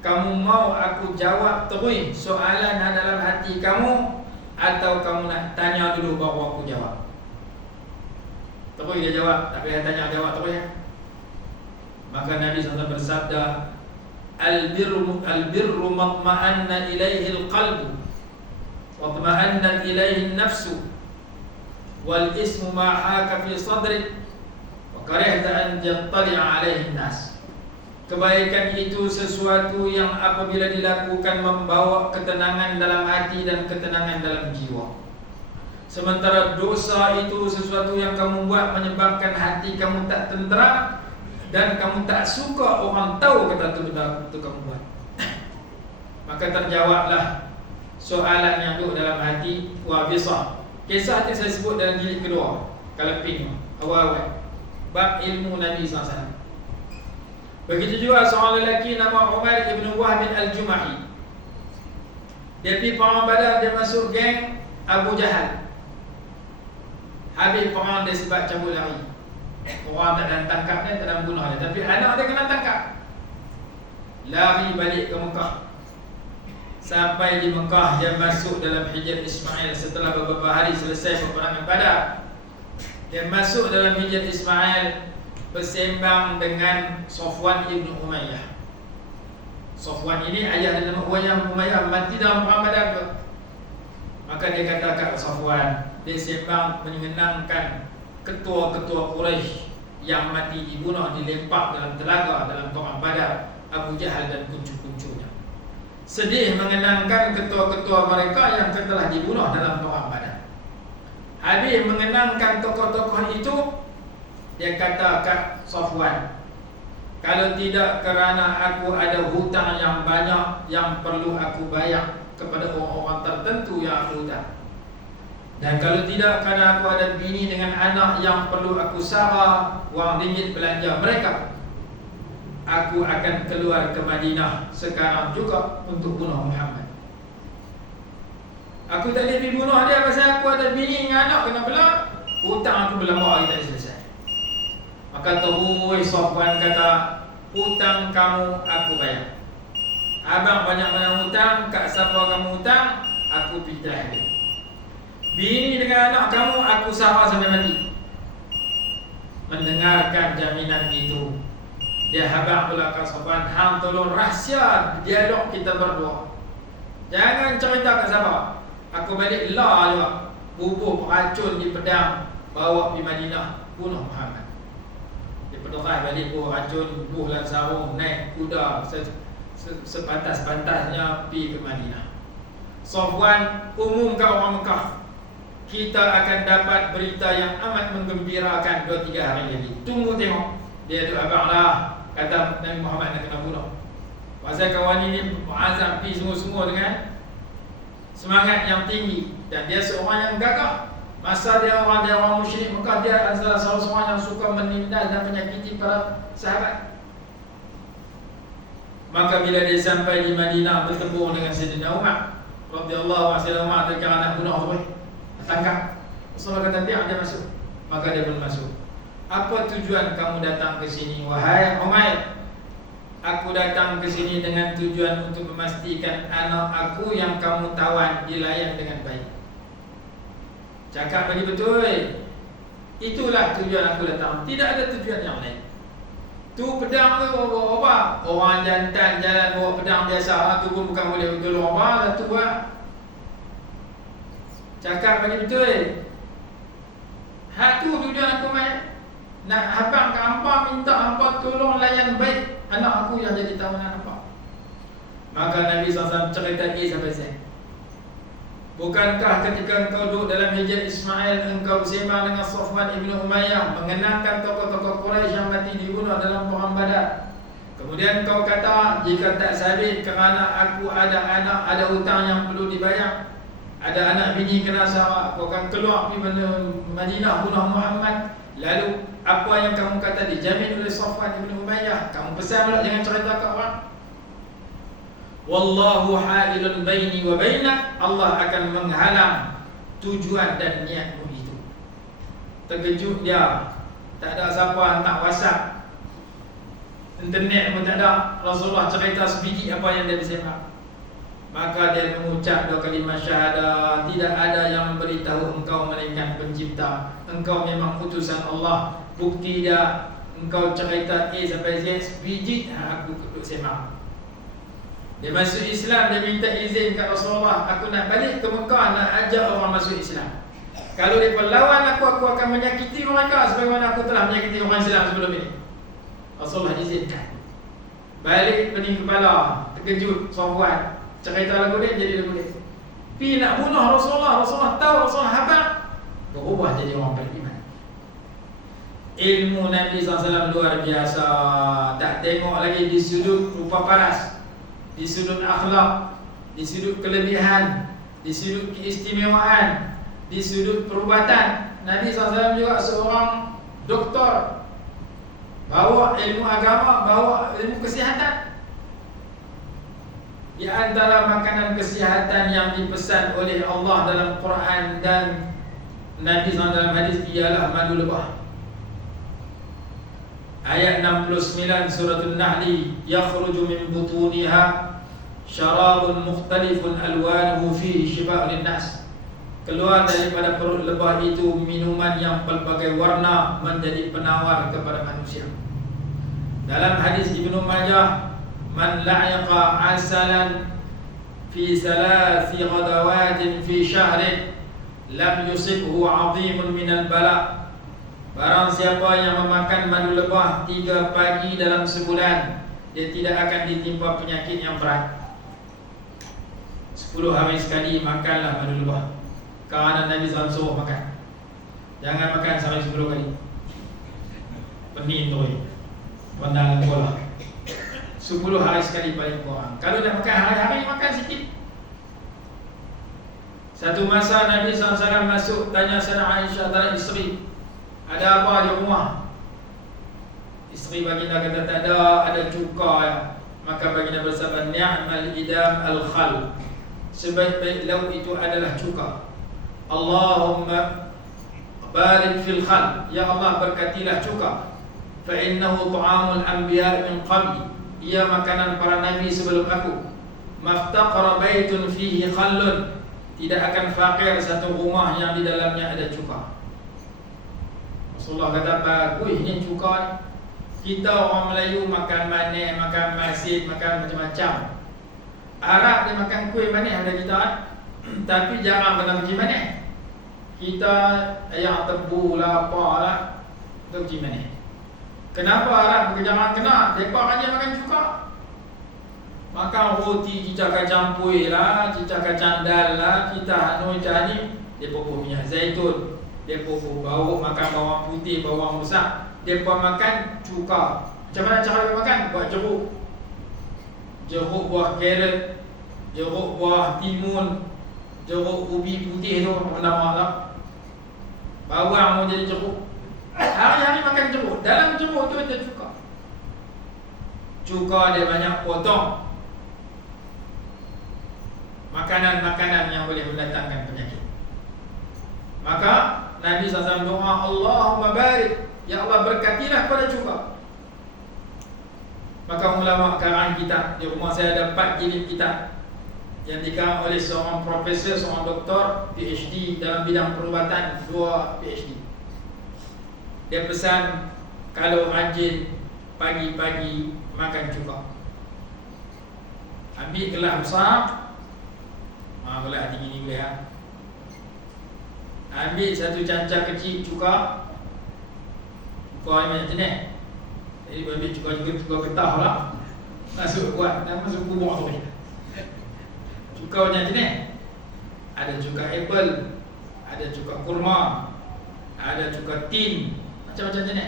kamu mau aku jawab terus soalan yang dalam hati kamu, atau kamu nak tanya dulu baru aku jawab? Terus dia jawab, tapi dia tanya jawab terus ya. Maka Nabi SAW bersabda, Al-birru matma'anna ilaihi al-qalbu wa matma'anna ilaihi an-nafsu wal ismu ma haka fi sadrik wa karihta an yattali'a alaihi an-nas. Kebaikan itu sesuatu yang apabila dilakukan membawa ketenangan dalam hati dan ketenangan dalam jiwa. Sementara dosa itu sesuatu yang kamu buat menyebabkan hati kamu tak tenteram dan kamu tak suka orang tahu kata itu benda itu kamu buat. Maka terjawablah soalan yang duduk dalam hati wabisah. Kisah yang saya sebut dalam jilid kedua, Kaleping awal-awal bab ilmu Nabi SAW. Begitu juga seorang lelaki nama Umar ibn Wahb al-Jumahi. Dia pergi perang Badar, dia masuk geng Abu Jahal. Habis perang dia sebab cabut lari. Orang tak dan tangkap dia, tak dan bunuh dia. Tapi anak dia kena tangkap. Lari balik ke Mekah. Sampai di Mekah dia masuk dalam Hijr Ismail setelah beberapa hari selesai peperangan Badar. Dia masuk dalam Hijr Ismail bersembang dengan Safwan ibn Umayyah. Safwan ini ayah dia nama Umayyah mati dalam perang Badar tu. Maka dia kata kat Safwan, dia sembang menyenangkan ketua-ketua Quraisy yang mati dibunuh, dilempar dalam telaga dalam perang Badar, Abu Jahal dan kuncu-kuncunya. Sedih mengenangkan ketua-ketua mereka yang telah dibunuh dalam perang Badar. Habis mengenangkan tokoh-tokoh itu, dia kata kat Safwan, kalau tidak kerana aku ada hutang yang banyak yang perlu aku bayar kepada orang-orang tertentu yang aku hutang, dan kalau tidak kerana aku ada bini dengan anak yang perlu aku sara wang ringgit belanja mereka, aku akan keluar ke Madinah sekarang juga untuk bunuh Muhammad. Aku tak boleh pergi bunuh dia pasal aku ada bini dengan anak, kena pula hutang aku belum bawa hari tadi selesai. Maka terus Safwan kata, hutang kamu aku bayar. Abang banyak mana hutang, kat siapa kamu hutang, aku pergi habis. Bini dengan anak kamu aku sara sampai mati. Mendengarkan jaminan itu, dia habaq pula kat Safwan, hang tolong rahsia dialog kita berdua. Jangan cerita kat siapa. Aku balik lah juga, bubuh racun di pedang, bawa pergi Madinah, bunuh Muhammad. Dia penerah balik buah racun, buah sarung, naik kuda sepantas-pantasnya pergi ke Madinah. Safwan umum ke orang Mekah, kita akan dapat berita yang amat menggembirakan 2-3 hari lagi. Tunggu tengok. Dia tu abang lah, kata Nabi Muhammad nak kena bunuh. Pasal kawan ini azam pergi semua-semua dengan semangat yang tinggi, dan dia seorang yang gagah. Masa dia orang musyrik Mekah, dia adalah salah seorang yang suka menindas dan menyakiti para sahabat. Maka bila dia sampai di Madinah bertemu dengan Sayyidina Umar radhiyallahu anhu, Sayyidina Umar dia kata nak bunuh apa? Tangkap. Rasulullah kata dia masuk. Maka dia pun masuk. Apa tujuan kamu datang ke sini wahai Umar? Aku datang ke sini dengan tujuan untuk memastikan anak aku yang kamu tawan dilayan dengan baik. Cakap bagi betul. Itulah tujuan aku datang. Tidak ada tujuan yang lain. Tu pedang tu bawa apa? Orang jantan jalan bawa pedang biasa, tu pun bukan boleh tolong apa, tu buat. Cakap bagi betul. Hak tu tujuan aku main. Nak habang ke hampa, minta hampa tolong layan baik anak aku yang jadi tawanan hampa. Maka Nabi SAW cerita A sampai Z. Bukankah ketika engkau duduk dalam Hijr Ismail, engkau bersembang dengan Safwan ibn Umayyah, mengenangkan tokoh-tokoh Quraisy yang mati dibunuh dalam perang Badar. Kemudian engkau kata, jika tak sabit kerana aku ada anak, ada hutang yang perlu dibayar, ada anak bini kena sara, aku akan keluar pergi Madinah bunuh Muhammad. Lalu apa yang kamu kata dijamin oleh Safwan ibn Umayyah, kamu pesan pula jangan cerita ke orang. Wallahu hailun baini wa bainak, Allah akan menghalang tujuan dan niatmu itu. Terkejut dia, tak ada siapa hantar WhatsApp, internet pun tak ada. Rasulullah cerita sebiji apa yang dia bersembang. Maka dia mengucap 2 kalimah syahadah, tidak ada yang memberitahu engkau melainkan pencipta. Engkau memang utusan Allah. Bukti dia, engkau cerita A sampai Z, sebiji aku duduk sembang. Dia masuk Islam, dia minta izin kat Rasulullah, aku nak balik ke Mekah, nak ajak orang masuk Islam. Kalau dia lawan aku akan menyakiti mereka sebagaimana aku telah menyakiti orang Islam sebelum ini. Rasulullah izinkan. Balik pening kepala, terkejut, sobat. Cerita lagu dia jadi lagu dia. Pi nak bunuh Rasulullah, Rasulullah tahu, Rasulullah habaq. Berubah jadi orang beriman. Ilmu Nabi SAW luar biasa. Tak tengok lagi di sudut rupa paras, di sudut akhlak, di sudut kelebihan, di sudut keistimewaan, di sudut perubatan. Nabi SAW juga seorang doktor, bawa ilmu agama, bawa ilmu kesihatan. Di antara makanan kesihatan yang dipesan oleh Allah dalam Quran dan Nabi SAW dalam hadis ialah madu lebah. Ayat 69 surah An-Nahl, yakhruju min butuniha syarabun mukhtalifun alwanuhu fihi shifaa'un linnas. Keluar daripada perut lebah itu minuman yang pelbagai warna menjadi penawar kepada manusia. Dalam hadis Ibnu Majah, man la'iqa asalan fi salasi ghadawatin fi syahrin lam yusibhu 'azimun minal bala'. Barang siapa yang memakan madu lebah 3 pagi dalam sebulan, dia tidak akan ditimpa penyakit yang berat. 10 hari sekali makanlah madu lebah. Kerana Nabi SAW suruh makan. Jangan makan sampai 10 kali. Pening tu pandangan bola. 10 hari sekali paling kurang. Kalau dah makan hari-hari, makan sikit. Satu masa Nabi SAW masuk, tanya Sayyidah Aisyah tanya isteri, ada apa di rumah? Isteri baginda kata tak ada cuka. Maka baginda bersabda, ni'mal idam al-khal. Sebaik-baik lauk itu adalah cuka. Allahumma barik fil khal. Ya Allah, berkatilah cuka. Fa innahu ta'amul anbiya min qabli. Ia makanan para nabi sebelum aku. Maftaqara baitun fihi khallun. Tidak akan fakir satu rumah yang di dalamnya ada cuka. Rasulullah kata, bagus ni cuka ni. Kita orang Melayu makan manis, makan masin, makan macam-macam. Arab dia makan kuih manis ada kita, tapi jarang kena uji manis. Kita ayam tebu lah, apalah, tu uji manis. Kenapa Arab jarang kena? Mereka hanya makan cuka. Makan roti cicak kacang puih lah, cicak kacang dal lah, kita anu macam ni. Dia pupuk minyak zaitun, dia pupuk bau, makan bawang putih, bawang besar. Dia makan cuka. Macam mana cara dia makan? Buat jeruk. Jeruk buah carrot, jeruk buah timun, jeruk ubi putih tu, apa nama tak? Bawang mau jadi jeruk. Hari-hari makan jeruk. Dalam jeruk tu ada cuka. Cuka dia banyak potong. Makanan-makanan yang boleh mendatangkan penyakit. Maka Nabi SAW doa, Allahumma barik, ya Allah berkatilah pada cuka. Maka ulama karang kitab. Di rumah saya ada 4 jilid kitab yang dikarang oleh seorang profesor, seorang doktor, PhD dalam bidang perubatan, 2 PhD. Dia pesan, kalau rajin pagi-pagi makan cuka, ambil gelas besar, gelas tinggi ni boleh ha? Ambil 1 cancak kecil cuka. Cuka ni macam ni. Jadi ambil cuka juga, cuka getah lah, masuk kuat dan masuk kubur tu. Cuka macam ni. Ada cuka apple, ada cuka kurma, ada cuka tin, macam-macam macam ni.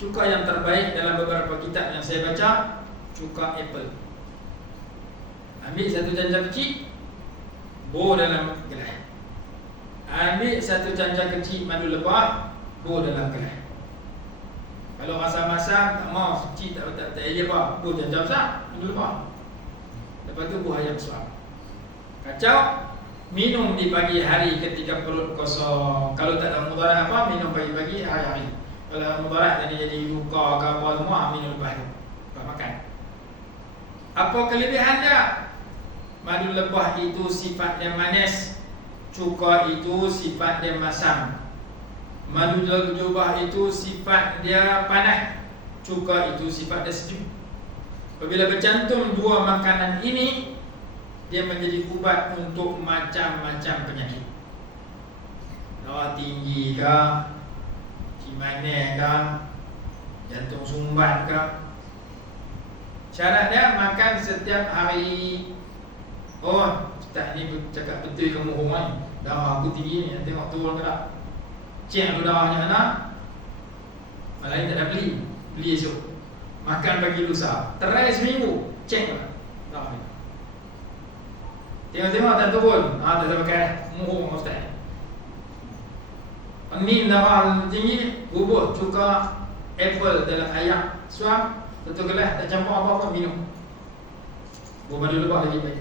Cuka yang terbaik dalam beberapa kitab yang saya baca, cuka apple. Ambil 1 cancak kecil, bor dalam gelas. Ambil 1 cancak kecil madu lebah, bor dalam gelas. Kalau rasa masam, tak mau, suci, tak elok apa, bor cancak besar, madu lebah. Lepas tu buah ayam besar. Kacau, minum di pagi hari ketika perut kosong. Kalau tak ada mudarat apa, minum pagi-pagi, hari-hari. Kalau mudarat tadi jadi luka ke apa semua, minum lepas tu, lepas makan. Apa kelebihan dia? Madu lebah itu sifatnya manis, cuka itu sifat dia masam. Madu lebah itu sifat dia panas, cuka itu sifat dia sejuk. Apabila bercantum 2 makanan ini, dia menjadi ubat untuk macam-macam penyakit. Darah tinggi ke, cimane ke, jantung sumbat ke, Syarat dia makan setiap hari. Oh, Ustaz ni cakap betul kamu orang ni. Darah aku tinggi ni, tengok turun ke tak. Cek dulu darahnya anak. Malain tak ada beli esok. Makan pagi lusa. Try seminggu, cek lah darah ni. Tengok-tengok tak turun. Tak ada pakai murung Ustaz. Angin darah tinggi, bubur cuka apple dalam air. Suam, satu gelas, tak campur apa-apa, minum. Madu lebah lagi baik.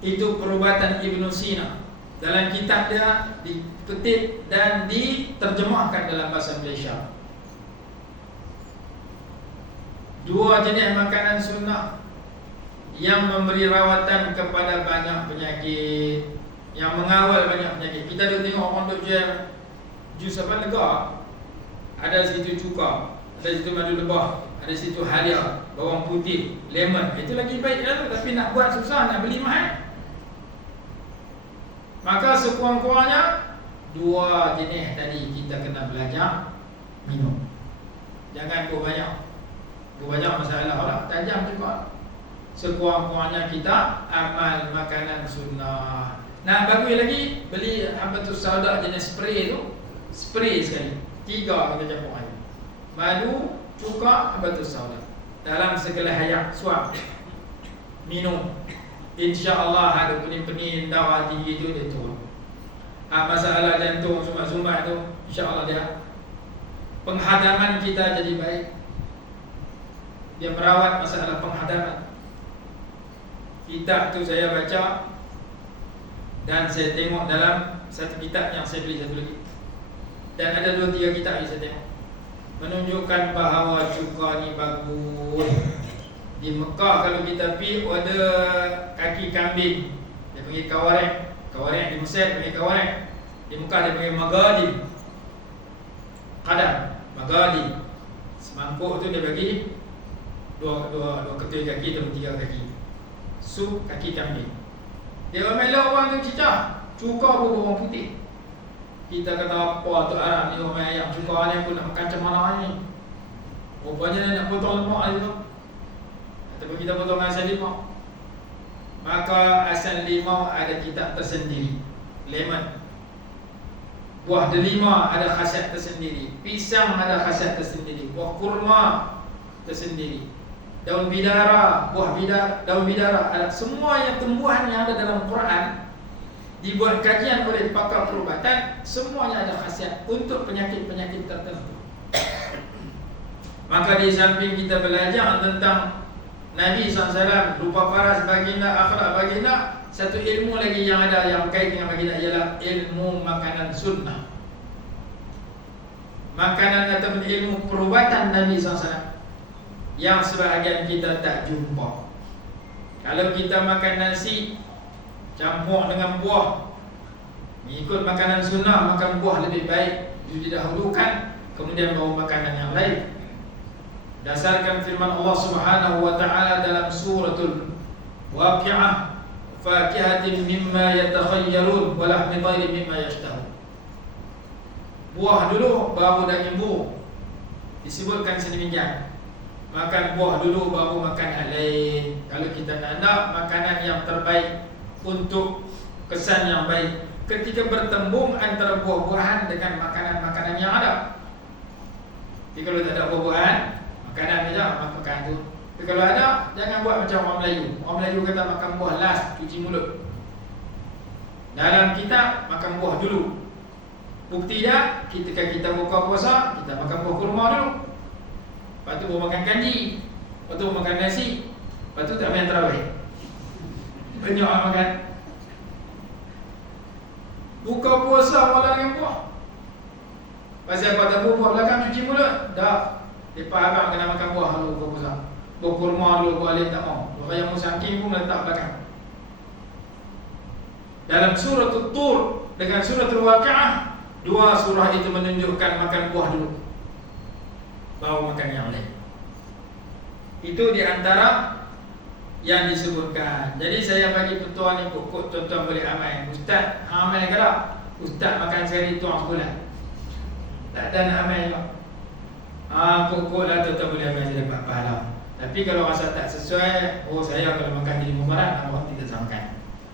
Itu perubatan Ibn Sina. Dalam kitab dia dipetik dan diterjemahkan dalam bahasa Malaysia. Dua jenis makanan sunnah yang memberi rawatan kepada banyak penyakit, yang mengawal banyak penyakit. Kita dah tengok orang duk jual jus apa lega. Ada situ cuka, ada situ madu lebah, ada situ halia, bawang putih, lemon. Itu lagi baik lah, tapi nak buat susah, nak beli mahal. Maka sekurang-kurangnya dua jenis tadi kita kena belajar minum. Jangan banyak masalah orang tajam juga. Sekurang-kurangnya kita amal makanan sunnah. Nah, bagus lagi beli habatus sauda jenis spray tu. Spray sekali. 3 kita campur air. Madu, cuka, habatus sauda. Dalam segelas air suap. Minum. InsyaAllah ada pening-pening darah tinggi tu dia turun. Masalah jantung sumbat-sumbat tu InsyaAllah dia penghadaman kita jadi baik. Dia merawat masalah penghadaman. Kitab tu saya baca dan saya tengok dalam satu kitab yang saya beli satu lagi. Dan ada 2-3 kitab yang saya tengok menunjukkan bahawa cuka ni bagus. Di Mekah kalau kita pergi ada kaki kambing, dia panggil kawarek. Kawarek di Mesir panggil kawarek. Di Mekah dia panggil magadim. Kadang magadim. Semangkuk tu dia bagi dua ketui kaki atau 3 kaki. Sup kaki kambing. Dia melok orang tu cicah. Cuka pun bawang putih. Kita kata apa tu Arab ni orang ayam cuka ni pun nak makan macam mana ni. Rupanya nak potong lemak lagi tu. Ataupun kita potong asal limau. Maka asal limau ada kitab tersendiri. Lemon, buah delima ada khasiat tersendiri. Pisang ada khasiat tersendiri. Buah kurma tersendiri. Daun bidara, daun bidara ada. Semua yang tumbuhan yang ada dalam Quran dibuat kajian oleh pakar perubatan. Semuanya ada khasiat untuk penyakit-penyakit tertentu. Maka di samping kita belajar tentang Nabi SAW, rupa paras baginda, akhlak baginda, satu ilmu lagi yang ada yang berkait dengan baginda ialah ilmu makanan sunnah. Makanan atau ilmu perubatan Nabi SAW yang sebahagian kita tak jumpa. Kalau kita makan nasi campur dengan buah, mengikut makanan sunnah, makan buah lebih baik, itu didahulukan, kemudian baru makanan yang lain. Dasarkan firman Allah Subhanahu wa taala dalam suratul Waqi'ah, fakihatin mimma yatakhayyarun wa lahmi tayrin mimma yashtahun. Buah dulu baru daging burung. Disebutkan sedemikian. Makan buah dulu baru makan yang lain. Kalau kita nak makanan yang terbaik untuk kesan yang baik, ketika bertembung antara buah-buahan dengan makanan-makanan yang ada. Jadi kalau tak ada buah-buahan, makanan saja makan tu. Tapi kalau ada, jangan buat macam orang Melayu. Orang Melayu kata makan buah last, cuci mulut. Dalam kitab makan buah dulu. Bukti dia, ketika kita buka puasa, kita makan buah kurma dulu. Lepas tu baru makan kanji. Lepas tu makan nasi. Lepas tu tak main tarawih. Banyak orang makan. Buka puasa mula dengan buah. Pasal apa tak buah belakang cuci mulut? Tak. Lepas abang kena makan buah dulu buka puasa. Buah kurma dulu, buah lain tak mau. Buah yang musangking pun letak belakang. Dalam surah Tur dengan surah Al-Waqi'ah, 2 surah itu menunjukkan makan buah dulu, baru makan yang lain. Itu di antara yang disebutkan. Jadi saya bagi petua ni pokok tuan-tuan boleh amal. Ustaz, amal ke tak? Ustaz makan sehari tuang sebulan. Tak ada nak amal juga. Pokok lah tuan-tuan boleh amal, saya dapat pahala. Tapi kalau rasa tak sesuai, oh saya kalau makan di Mubarak, Allah tidak sangkan.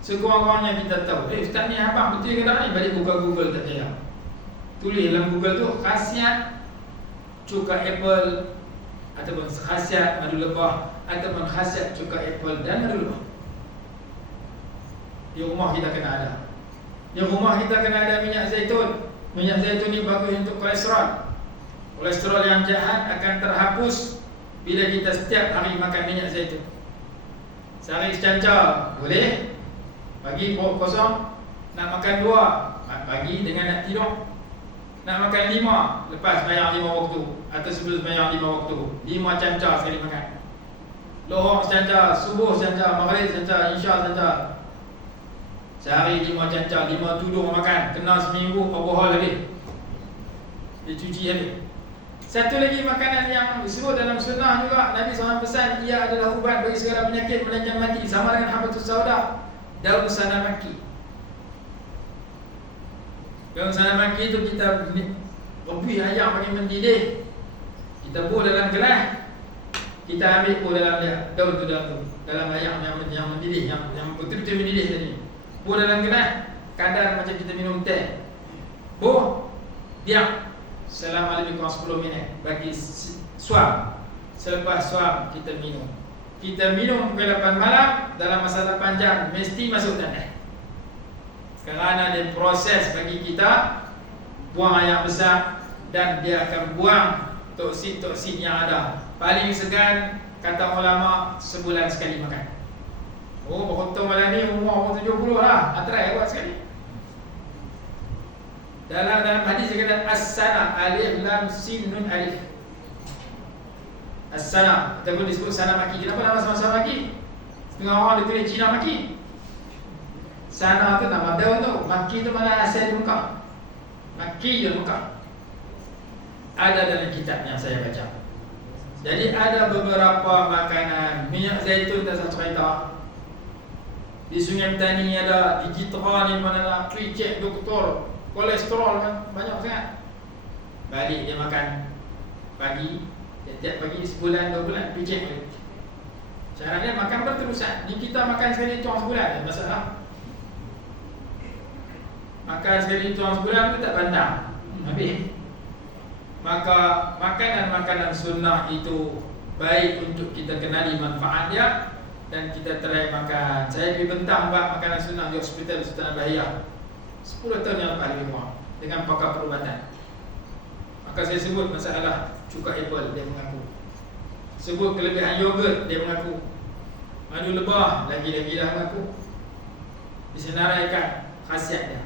Sekurang-kurangnya kita tahu, Ustaz ni abang betul ke tak ni? Balik buka Google tak payah. Tulis dalam Google tu khasiat cuka apple ataupun khasiat madu lebah ataupun khasiat cuka apple dan madu lebah. Di rumah kita kena ada. Di rumah kita kena ada minyak zaitun. Minyak zaitun ni bagus untuk kolesterol. Kolesterol yang jahat akan terhapus bila kita setiap hari makan minyak zaitun. Sehari secancar boleh. Pagi perut kosong nak makan 2 pagi dengan nak tidur. Nak makan 5 lepas bayar 5 waktu atau sebelum bayar 5 waktu. 5 cancar sekali makan. Lohor secancar, subuh secancar, maghrib secancar, isya secancar. Sehari 5 cancar, 5 tudung makan. Kena seminggu, alkohol lagi. Dia cuci habis. Satu lagi makanan yang disebut dalam sunnah juga, Nabi SAW pesan, ia adalah ubat bagi segala penyakit melainkan mati. Sama dengan habatus sauda, daun sana maki. Daun sana maki itu kita rebus ayam bagi mendidih. Kita buh dalam gelas. Kita ambil buh dalam dia, daun tu dalam tu, dalam ayam yang mendidih, yang betul-betul mendidih tadi. Buh dalam gelas, kadar macam kita minum teh. Buh, diam selama lebih kurang 10 minit. Bagi suam. Selepas suam kita minum. Kita minum pukul 8 malam, dalam masa 8 jam mesti masuk tanah. Kerana dia proses bagi kita buang air besar dan dia akan buang toksin-toksin yang ada. Paling segan kata ulama sebulan sekali makan. Oh, berhutang malam ni umur 70 lah. Atrai buat sekali. Dalam hadis dia kata as-sana, alif lam sin nun alif. As-sana, ataupun disebut sana maki. Kenapa nama sama-sama maki? Setengah orang dia tulis Cina maki. Sana tu nama daun tu. Maki tu mana asal di Mekah. Maki di Mekah. Ada dalam kitab yang saya baca. Jadi ada beberapa makanan. Minyak zaitun tak satu cerita. Di Sungai Petani ada, di Jitra ni mana nak cek doktor. Kolesterol kan banyak sangat. Balik dia makan pagi, tiap pagi sebulan 2 bulan pergi cek balik. Caranya makan berterusan. Ni kita makan sekali tuang sebulan, masalah. Makan sekali tuang sebulan tu tak pandang. Habis. Maka makanan-makanan sunnah itu baik untuk kita kenali manfaat dia dan kita try makan. Saya pergi bentang buat makanan sunnah di hospital Sultan Bahiyah 10 tahun yang lepas lebih kurang dengan pakar perubatan. Maka saya sebut masalah cuka apple, dia mengaku. Sebut kelebihan yogurt, dia mengaku. Madu lebah, lagi-lagi dah mengaku. Disenaraikan khasiat dia.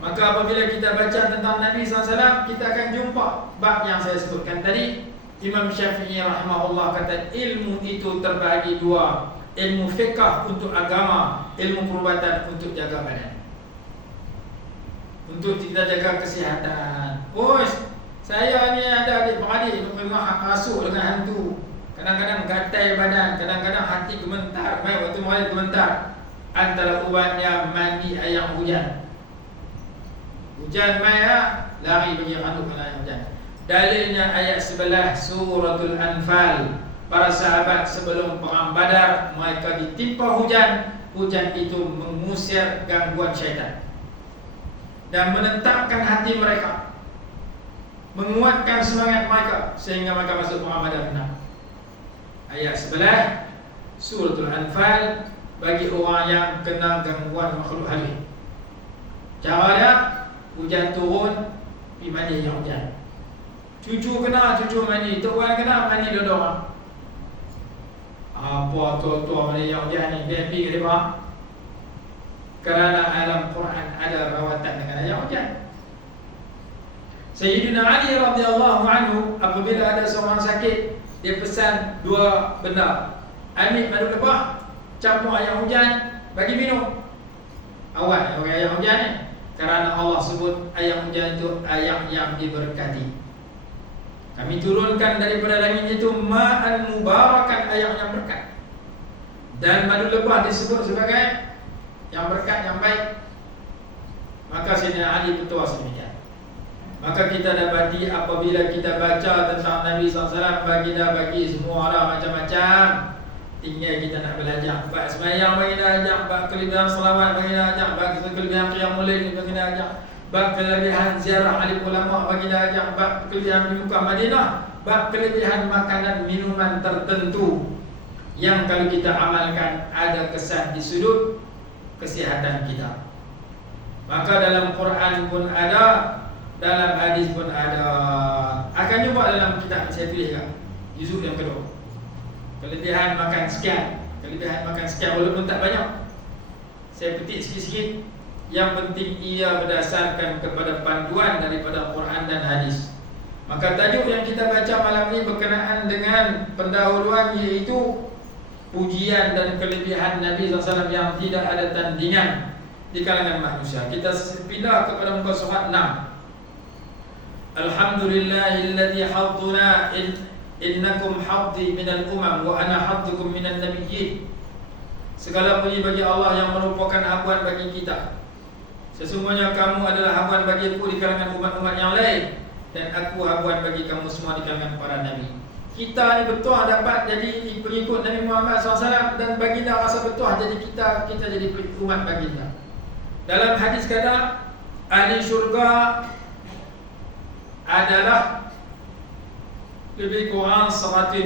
Maka apabila kita baca tentang Nabi SAW, kita akan jumpa bab yang saya sebutkan tadi. Imam Syafi'i rahimahullah kata ilmu itu terbahagi 2. Ilmu fiqh untuk agama, ilmu perubatan untuk jaga badan. Untuk kita jaga kesihatan. Oh, saya ni ada adik-beradik memang rasuk dengan hantu. Kadang-kadang gatal badan, kadang-kadang hati gementar. Waktu mulai gementar. Antara ubatnya mandi air hujan. Hujan mai lari pergi handuk kena air hujan. Dalilnya ayat 11 suratul Anfal. Para sahabat sebelum perang Badar mereka ditimpa hujan. Hujan itu mengusir gangguan syaitan dan menetapkan hati mereka, menguatkan semangat mereka sehingga mereka masuk perang Badar menang. Ayat 11 suratul Anfal bagi orang yang kena gangguan makhluk halus. Caranya hujan turun, pergi mandi yang hujan. Cucu kena, cucu mandi. Tuan kena, mandi dua-dua. Apa tua-tua mandi yang hujan ni? Dia pergi ke dia. Kerana alam Quran ada rawatan dengan ayat hujan. Sayyidina Ali radhiyallahu anhu apabila ada seorang sakit, dia pesan 2 benda. Ambil madu lebah, campur ayat hujan, bagi minum. Awal orang ayat hujan ni. Kerana Allah sebut ayat hujan itu ayat yang diberkati. Kami turunkan daripada langit itu ma'an mubarakan, ayat yang berkat. Dan madu lebah disebut sebagai yang berkat, yang baik. Maka Sayyidina Ali bertuah sedemikian. Maka kita dapati apabila kita baca tentang Nabi SAW, baginda bagi semua orang macam-macam. Tinggal kita nak belajar. Bab sembahyang baginda ajak, bab kelebihan selawat baginda ajak, bab kelebihan qiyamul lail baginda ajak, bab kelebihan ziarah alim ulama baginda ajak, bab kelebihan di muka Madinah, bab kelebihan makanan minuman tertentu yang kalau kita amalkan ada kesan di sudut kesihatan kita. Maka dalam Quran pun ada, dalam hadis pun ada. Akan jumpa dalam kitab saya tulis kan, juzuk yang kedua. Kelebihan makan sekian, kelebihan makan sekian walaupun tak banyak. Saya petik sikit-sikit. Yang penting ia berdasarkan kepada panduan daripada Quran dan hadis. Maka tajuk yang kita baca malam ini berkenaan dengan pendahuluan, iaitu pujian dan kelebihan Nabi SAW yang tidak ada tandingan di kalangan manusia. Kita pindah kepada muka surat 6. Alhamdulillahilladzi hadduna innakum haddi minal umam wa ana haddukum minan nabiyyin. Segala puji bagi Allah yang merupakan habuan bagi kita. Sesungguhnya kamu adalah habuan bagiku di kalangan umat-umat yang lain, dan aku habuan bagi kamu semua di kalangan para nabi. Kita ni betul dapat jadi pengikut Nabi Muhammad SAW, dan baginda rasa betul jadi kita jadi umat baginda. Dalam hadis kata ahli syurga adalah lebih kurang 120.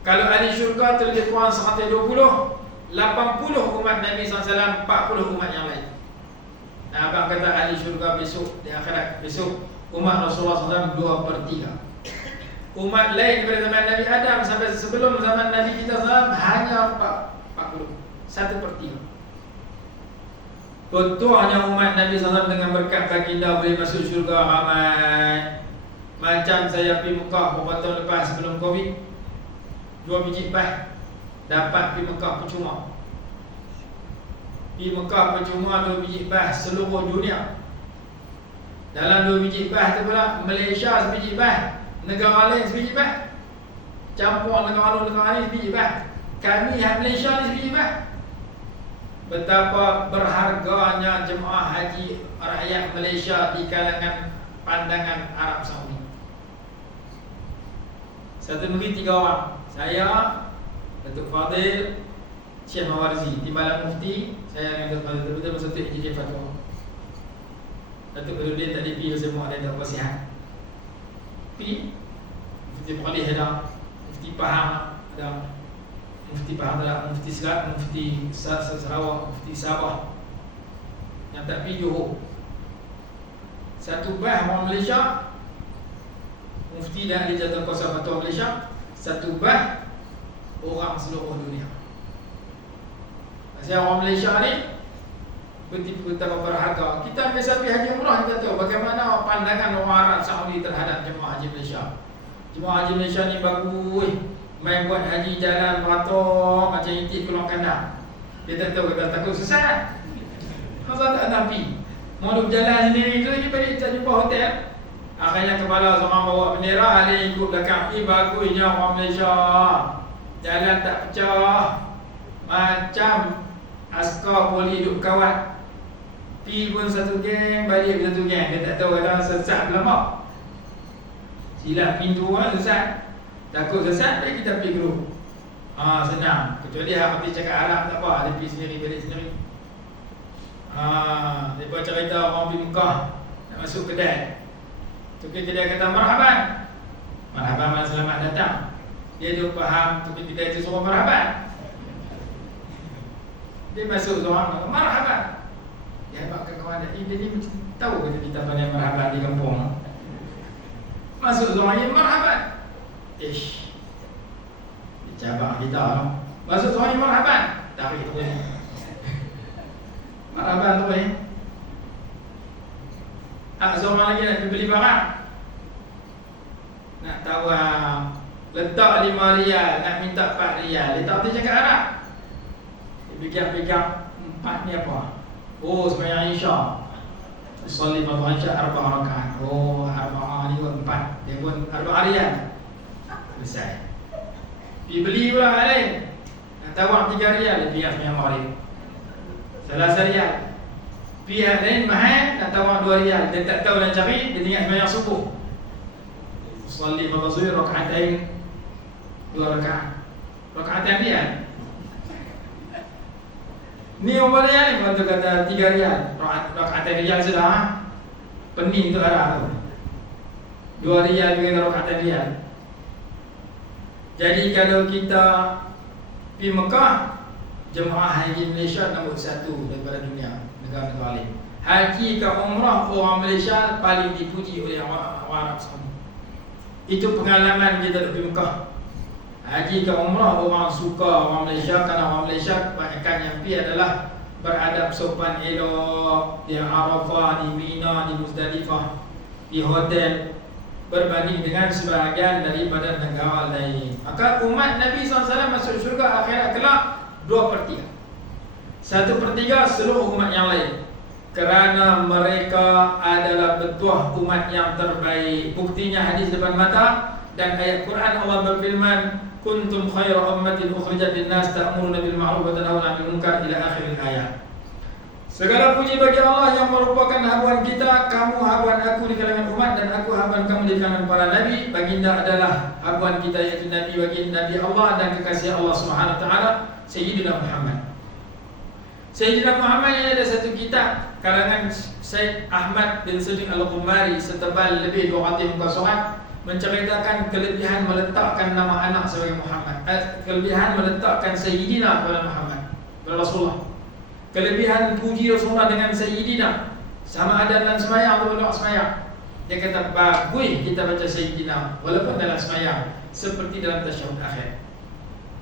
Kalau ahli syurga itu lebih kurang 120, 80 umat Nabi SAW, 40 umat yang lain. Nah, abang kata ahli syurga besok, di akhirat besok, umat Rasulullah SAW 2/3. Umat lain daripada zaman Nabi Adam sampai sebelum zaman Nabi kita SAW hanya 40, 1/3. Betulnya umat Nabi SAW dengan berkat baginda boleh masuk syurga ramai. Macam saya pergi Mekah beberapa tahun lepas sebelum Covid, 2 biji bah dapat pergi Mekah percuma. Pergi Mekah percuma 2 biji bah seluruh dunia. Dalam 2 biji bah tu pula Malaysia sebiji bah, negara lain sebiji bah, campur negara ni sebiji bah. Kami Malaysia ni sebiji bah. Betapa berharganya jemaah haji rakyat Malaysia di kalangan pandangan Arab Saudi. Satu negeri 3 orang. Saya, Datuk Fadil, Syekh Mawarzi, Timbalan Mufti. Saya dengan Datuk Fadil, betul-betul satu Ijazah Fatwa. Datuk Berudin tadi pergi semua ada tak sihat. Pergi Mufti Muqalih ada, Mufti Pahang ada, Mufti Pahang ada, Mufti Selat, Mufti Sarawak, Mufti Sabah. Yang tak pergi Johor. Satu bah orang Malaysia, Mufti dan Ahli Jatuh Kuasa Fatwa Malaysia. Satu bah orang seluruh dunia. Saya orang Malaysia ni betapa berharga. Kita biasa pergi haji umrah, kita tahu bagaimana pandangan orang Arab Saudi terhadap jemaah haji Malaysia. Jemaah haji Malaysia ni bagus, main buat haji jalan beratur macam intik keluar kandang. Dia tak tahu, kata takut sesat. Masa tak nampi mau duduk jalan sendiri tu, dia balik tak jumpa hotel. Akhirnya kepala seorang bawa bendera, dia ikut belakang. Bagusnya orang Malaysia, jalan tak pecah, macam askar boleh duduk kawat. Pi pun satu geng, balik pun satu geng. Dia tak tahu kadang sesat lama. Silap pintu kan sesat. Takut sesat, baik kita pergi grup. Senang. Kecuali hak mati cakap Arab tak apa, dia pergi sendiri, balik sendiri. Dia buat cerita orang pergi Mekah nak masuk kedai. Tukang kedai kata marhaban. Marhaban mana selamat datang. Dia faham tukang kedai itu suruh marhaban. Dia masuk seorang marhaban. Dia buat kawan dia ni tahu kata kita pandai marhaban di kampung. Masuk seorang ni marhaban. Ish. Dicabar kita. Masuk seorang ni marhaban. Tarik tu ni. Marhaban tu ni. Seorang lagi nak beli barang, nak tawar, letak 5 riyal, nak minta 4 riyal. Dia tak boleh cakap Arab. Dia pegang 4 ni apa? Oh, sembahyang Isya. Solat fardhu Isya 4 rakaat. Oh, 4 ni pun 4. Dia pun 4 riyal. Selesai. Pergi beli pula lain. Nak tawar 3 riyal, dia pegang sembahyang Maghrib. 3 riyal. Pihak lain mahal nak tawar 2 riyal, dia tak tahu nak cari, dia tinggal sembahyang subuh. Usalli fardhu zuhur rakaatain 2 rakaat. Rakaatain riyal. Ni berapa riyal ni? Kalau tu kata 3 riyal. Rakaatain riyal sudah. Pening tu arah tu. 2 riyal dengan rakaatain riyal. Jadi kalau kita pergi Mekah, jemaah haji Malaysia nombor 1 daripada dunia, negara-negara lain. Haji ke umrah orang Malaysia paling dipuji oleh orang Arab semua. Itu pengalaman kita di Mekah. Haji ke umrah orang suka orang Malaysia, kerana orang Malaysia kebanyakan yang pergi adalah beradab sopan elok di Arafah, di Mina, di Muzdalifah, di hotel, berbanding dengan sebahagian daripada negara lain. Maka umat Nabi SAW masuk syurga akhirat kelak 2/3. 1/3 seluruh umat yang lain, kerana mereka adalah betuah umat yang terbaik. Buktinya hadis depan mata dan ayat Quran. Allah berfirman, kuntum khaira ummatin ukhrijat lin-nas ta'muruna bil ma'ruf wa tanhauna 'anil munkar ila akhir ayat. Segala puji bagi Allah yang merupakan habuan kita, kamu habuan aku di kalangan umat dan aku habuan kamu di kalangan para nabi. Baginda adalah habuan kita, yaitu Nabi baginda Nabi Allah dan kekasih Allah Subhanahu wa taala, Sayyidina Muhammad. Sayyidina Muhammad ini ada satu kitab karangan Syekh Ahmad bin Siddiq Al-Qumari, setebal lebih 200 muka surat, menceritakan kelebihan meletakkan nama anak sebagai Muhammad, kelebihan meletakkan Sayyidina kepada Muhammad, kepada Rasulullah. Kelebihan puji Rasulullah dengan Sayyidina, sama ada dalam sembahyang atau luar sembahyang. Dia kata bagus kita baca Sayyidina walaupun dalam sembahyang, seperti dalam tasyahud akhir.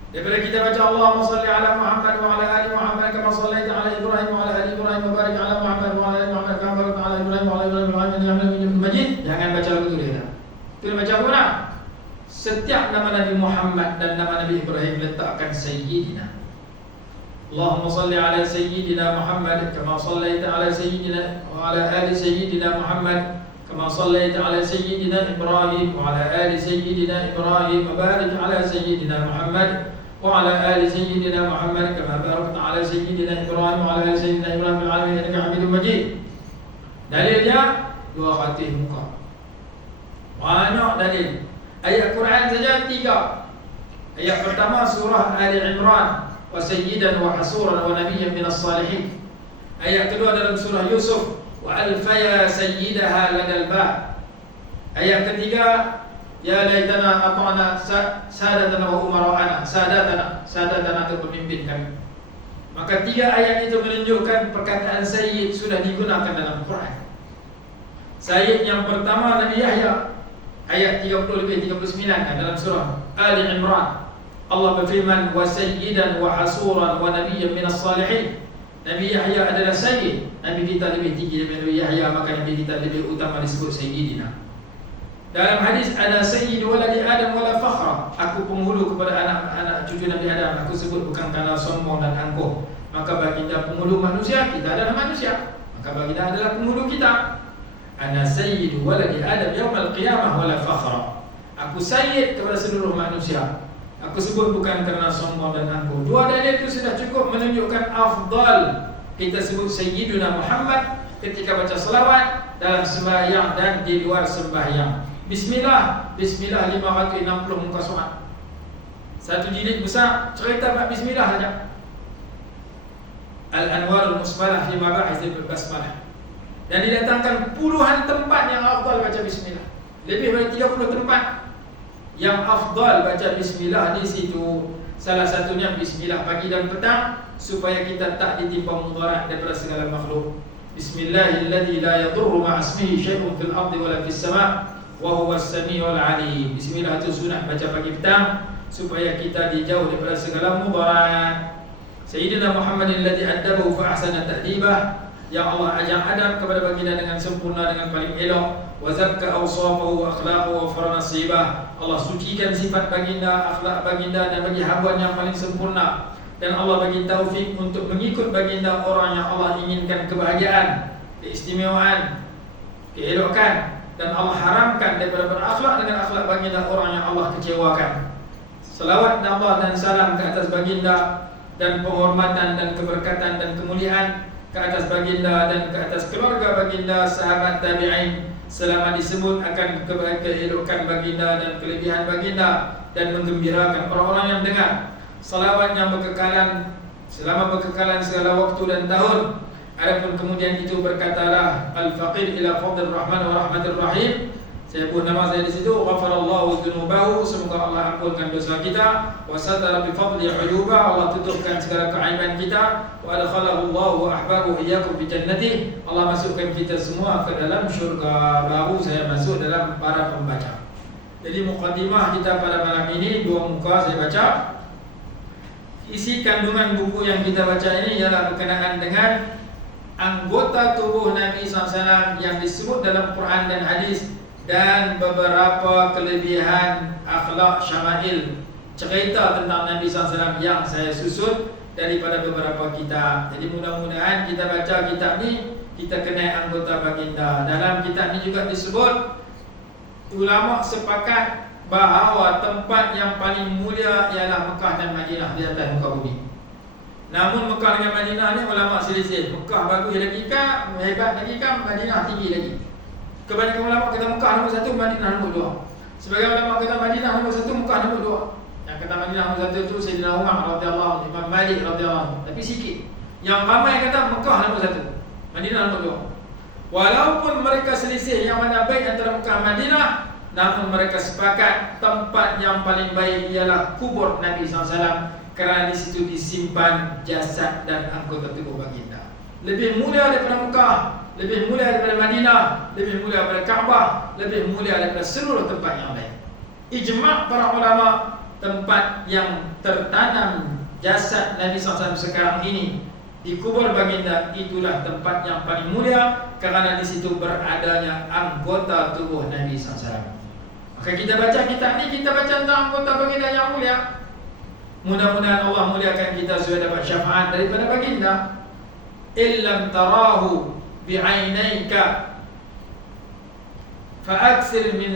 Daripada kita baca Allahumma salli ala Muhammad wa ala ali Muhammad kama sallaita ala Ibrahim wa ala ali Ibrahim wa barik ala Muhammad wa ala ali Muhammad kama barakta ala Ibrahim wa ala ali Ibrahim innaka Hamidum Majid. Jangan baca lagu tu dia. Kita baca apa? Setiap nama Nabi Muhammad dan nama Nabi Ibrahim letakkan Sayyidina. Allahumma salli ala Sayyidina Muhammad kama sallaita ala Sayyidina wa ala ali Sayyidina Muhammad kama sallaita ala Sayyidina Ibrahim wa ala ali Sayyidina Ibrahim wa barik ala Sayyidina Muhammad wa ala ali Sayyidina Muhammad kama barakta ala Sayyidina Ibrahim wa ala ali Sayyidina Ibrahim fil alamin innaka Hamidum Majid. Dalilnya 200 muka. Banyak dalil. Ayat Quran saja 3. Ayat pertama surah Ali Imran, wa sayyidan wa hasuran wa nabiyyan minas salihin. Ayat kedua dalam surah Yusuf, wa alfaya sayyidaha ladal ba'. Ayat ketiga, ya laitana ata'na sadatana wa umara'ana, sadatana itu pemimpin kami. Maka 3 ayat itu menunjukkan perkataan sayyid sudah digunakan dalam Quran. Sayyid yang pertama Nabi Yahya, ayat 30 lebih 39 kan dalam surah Ali Imran. Allah berfirman, wa sayyidan wa hasuran wa nabiyyan minas salihin. Nabi Yahya adalah sayyid. Nabi kita lebih tinggi daripada Nabi Yahya, maka Nabi kita lebih utama disebut sayyidina. Dalam hadis ada sayyid waladi Adam wala fakhra. Aku penghulu kepada anak-anak cucu Nabi Adam. Aku sebut bukan kerana sombong dan angkuh. Maka baginda penghulu manusia, kita adalah manusia. Maka baginda adalah penghulu kita. Ana sayyid waladi Adam yaumil qiyamah wala fakhra. Aku sayyid kepada seluruh manusia. Aku sebut bukan kerana sombong dan angkuh. 2 dalil itu sudah cukup menunjukkan afdal kita sebut Sayyiduna Muhammad ketika baca selawat dalam sembahyang dan di luar sembahyang. Bismillah, Bismillah 560 muka surat. Satu jilid besar cerita bab Bismillah saja. Al-Anwarul Musbalah fi Mabahis al-Basmalah. Dan didatangkan puluhan tempat yang afdal baca Bismillah. Lebih dari 30 tempat yang afdal baca Bismillah di situ. Salah satunya Bismillah pagi dan petang, supaya kita tak ditimpa mudarat daripada segala makhluk. Bismillahilladzi la yadurru ma'asmihi syai'un fil ardi wala fis sama' wa huwas samiul alim. Bismillah itu sunat baca pagi petang supaya kita dijauh daripada segala mudarat. Sayyidina Muhammadin alladzi addabahu fa ahsana ta'dibah. Yang Allah ajar adab kepada baginda dengan sempurna, dengan paling elok. Wa zakka awsafahu wa akhlaqahu wa farana sibah. Allah sucikan sifat baginda, akhlak baginda dan bagi habuan yang paling sempurna. Dan Allah bagi taufik untuk mengikut baginda orang yang Allah inginkan kebahagiaan, keistimewaan, keelokan. Dan Allah haramkan daripada berakhlak dengan akhlak baginda orang yang Allah kecewakan. Selawat Allah dan salam ke atas baginda dan penghormatan dan keberkatan dan kemuliaan ke atas baginda dan ke atas keluarga baginda, sahabat tabi'in, selama disebut akan keelokan baginda dan kelebihan baginda, dan menggembirakan orang-orang yang dengar. Salawat yang berkekalan selama berkekalan segala waktu dan tahun. Adapun kemudian itu berkatalah al-faqir ila fadlir rahman wa rahmatir rahim. Saya pun nama saya di situ, ghafarallahu dzunubahu, semoga Allah ampunkan dosa kita, wa satara bi fadli uyuba, Allah tutupkan segala keaiban kita, wa adkhalahu Allah wa ahbahu iyyakum fi jannati, Allah masukkan kita semua ke dalam syurga, baru saya masuk dalam para pembaca. Jadi mukadimah kita pada malam ini, 2 muka saya baca. Isi kandungan buku yang kita baca ini ialah berkenaan dengan anggota tubuh Nabi SAW yang disebut dalam Quran dan hadis, dan beberapa kelebihan akhlak syama'il, cerita tentang Nabi SAW yang saya susun daripada beberapa kitab. Jadi mudah-mudahan kita baca kitab ni, kita kenal anggota baginda. Dalam kitab ni juga disebut, ulama sepakat bahawa tempat yang paling mulia ialah Mekah dan Madinah di atas muka bumi. Namun Mekah dengan Madinah ni ulama selisih. Mekah bagus lagi kah, hebat lagi kah, Madinah tinggi lagi. Kebanyakan ulama kata Mekah nombor 1, Madinah nombor 2. Sebagai ulama kata Madinah nombor 1, Mekah nombor 2. Yang kata Madinah nombor 1 itu Sayyidina Umar radhiyallahu anhu, Imam Malik radhiyallahu anhu. Tapi sikit. Yang ramai kata Mekah nombor 1, Madinah nombor 2. Walaupun mereka selisih yang mana baik antara Mekah dan Madinah, namun mereka sepakat tempat yang paling baik ialah kubur Nabi SAW, kerana di situ disimpan jasad dan anggota tubuh baginda. Lebih mulia daripada Mekah, lebih mulia daripada Madinah, lebih mulia daripada Kaabah, lebih mulia daripada seluruh tempat yang lain. Ijma' para ulama, tempat yang tertanam jasad Nabi SAW sekarang ini di kubur baginda, itulah tempat yang paling mulia, kerana di situ beradanya anggota tubuh Nabi SAW. Maka kita baca kitab ni, kita baca tentang anggota baginda yang mulia. Mudah-mudahan Allah muliakan kita supaya dapat syafaat daripada baginda. Illam tarahu bi'ainaika fa'aksir min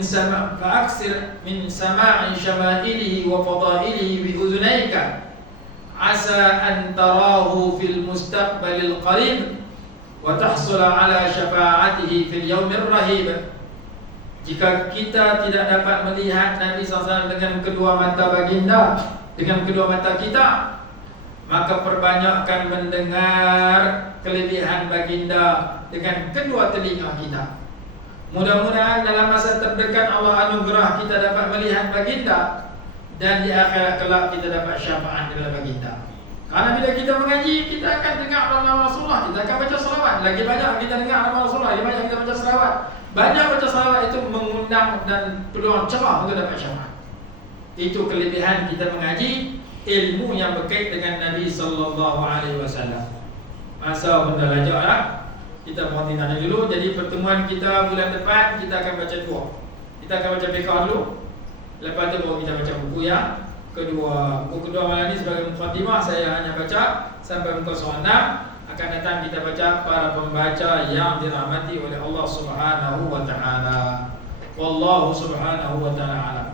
sama'i syama'ilihi wa fadailihi bi uzunaika, asa an tarahu fil mustaqbalil qarib wa tahsula ala syafa'atihi fil yaumir rahib. Jika kita tidak dapat melihat Nabi SAW dengan kedua mata baginda, dengan kedua mata kita, maka perbanyakkan mendengar kelebihan baginda dengan kedua telinga kita. Mudah-mudahan dalam masa terdekat Allah anugerah kita dapat melihat baginda, dan di akhirat kelak kita dapat syafaat daripada baginda. Karena bila kita mengaji, kita akan dengar nama Rasulullah, kita akan baca salawat. Lagi banyak kita dengar nama Rasulullah, lagi banyak kita baca salawat. Banyak baca salawat itu mengundang dan peluang cerah untuk dapat syafaat. Itu kelebihan kita mengaji ilmu yang berkait dengan Nabi sallallahu alaihi wasallam. Masa benda lajak lah, kita berhenti tanya dulu. Jadi pertemuan kita bulan depan kita akan baca 2. Kita akan baca Fiqh dulu. Lepas tu baru kita baca buku yang kedua. Buku kedua malam ni sebagai mukadimah, saya hanya baca sampai muka surah 6. Akan datang kita baca para pembaca yang dirahmati oleh Allah Subhanahu wa taala. Wallahu subhanahu wa ta'ala alam.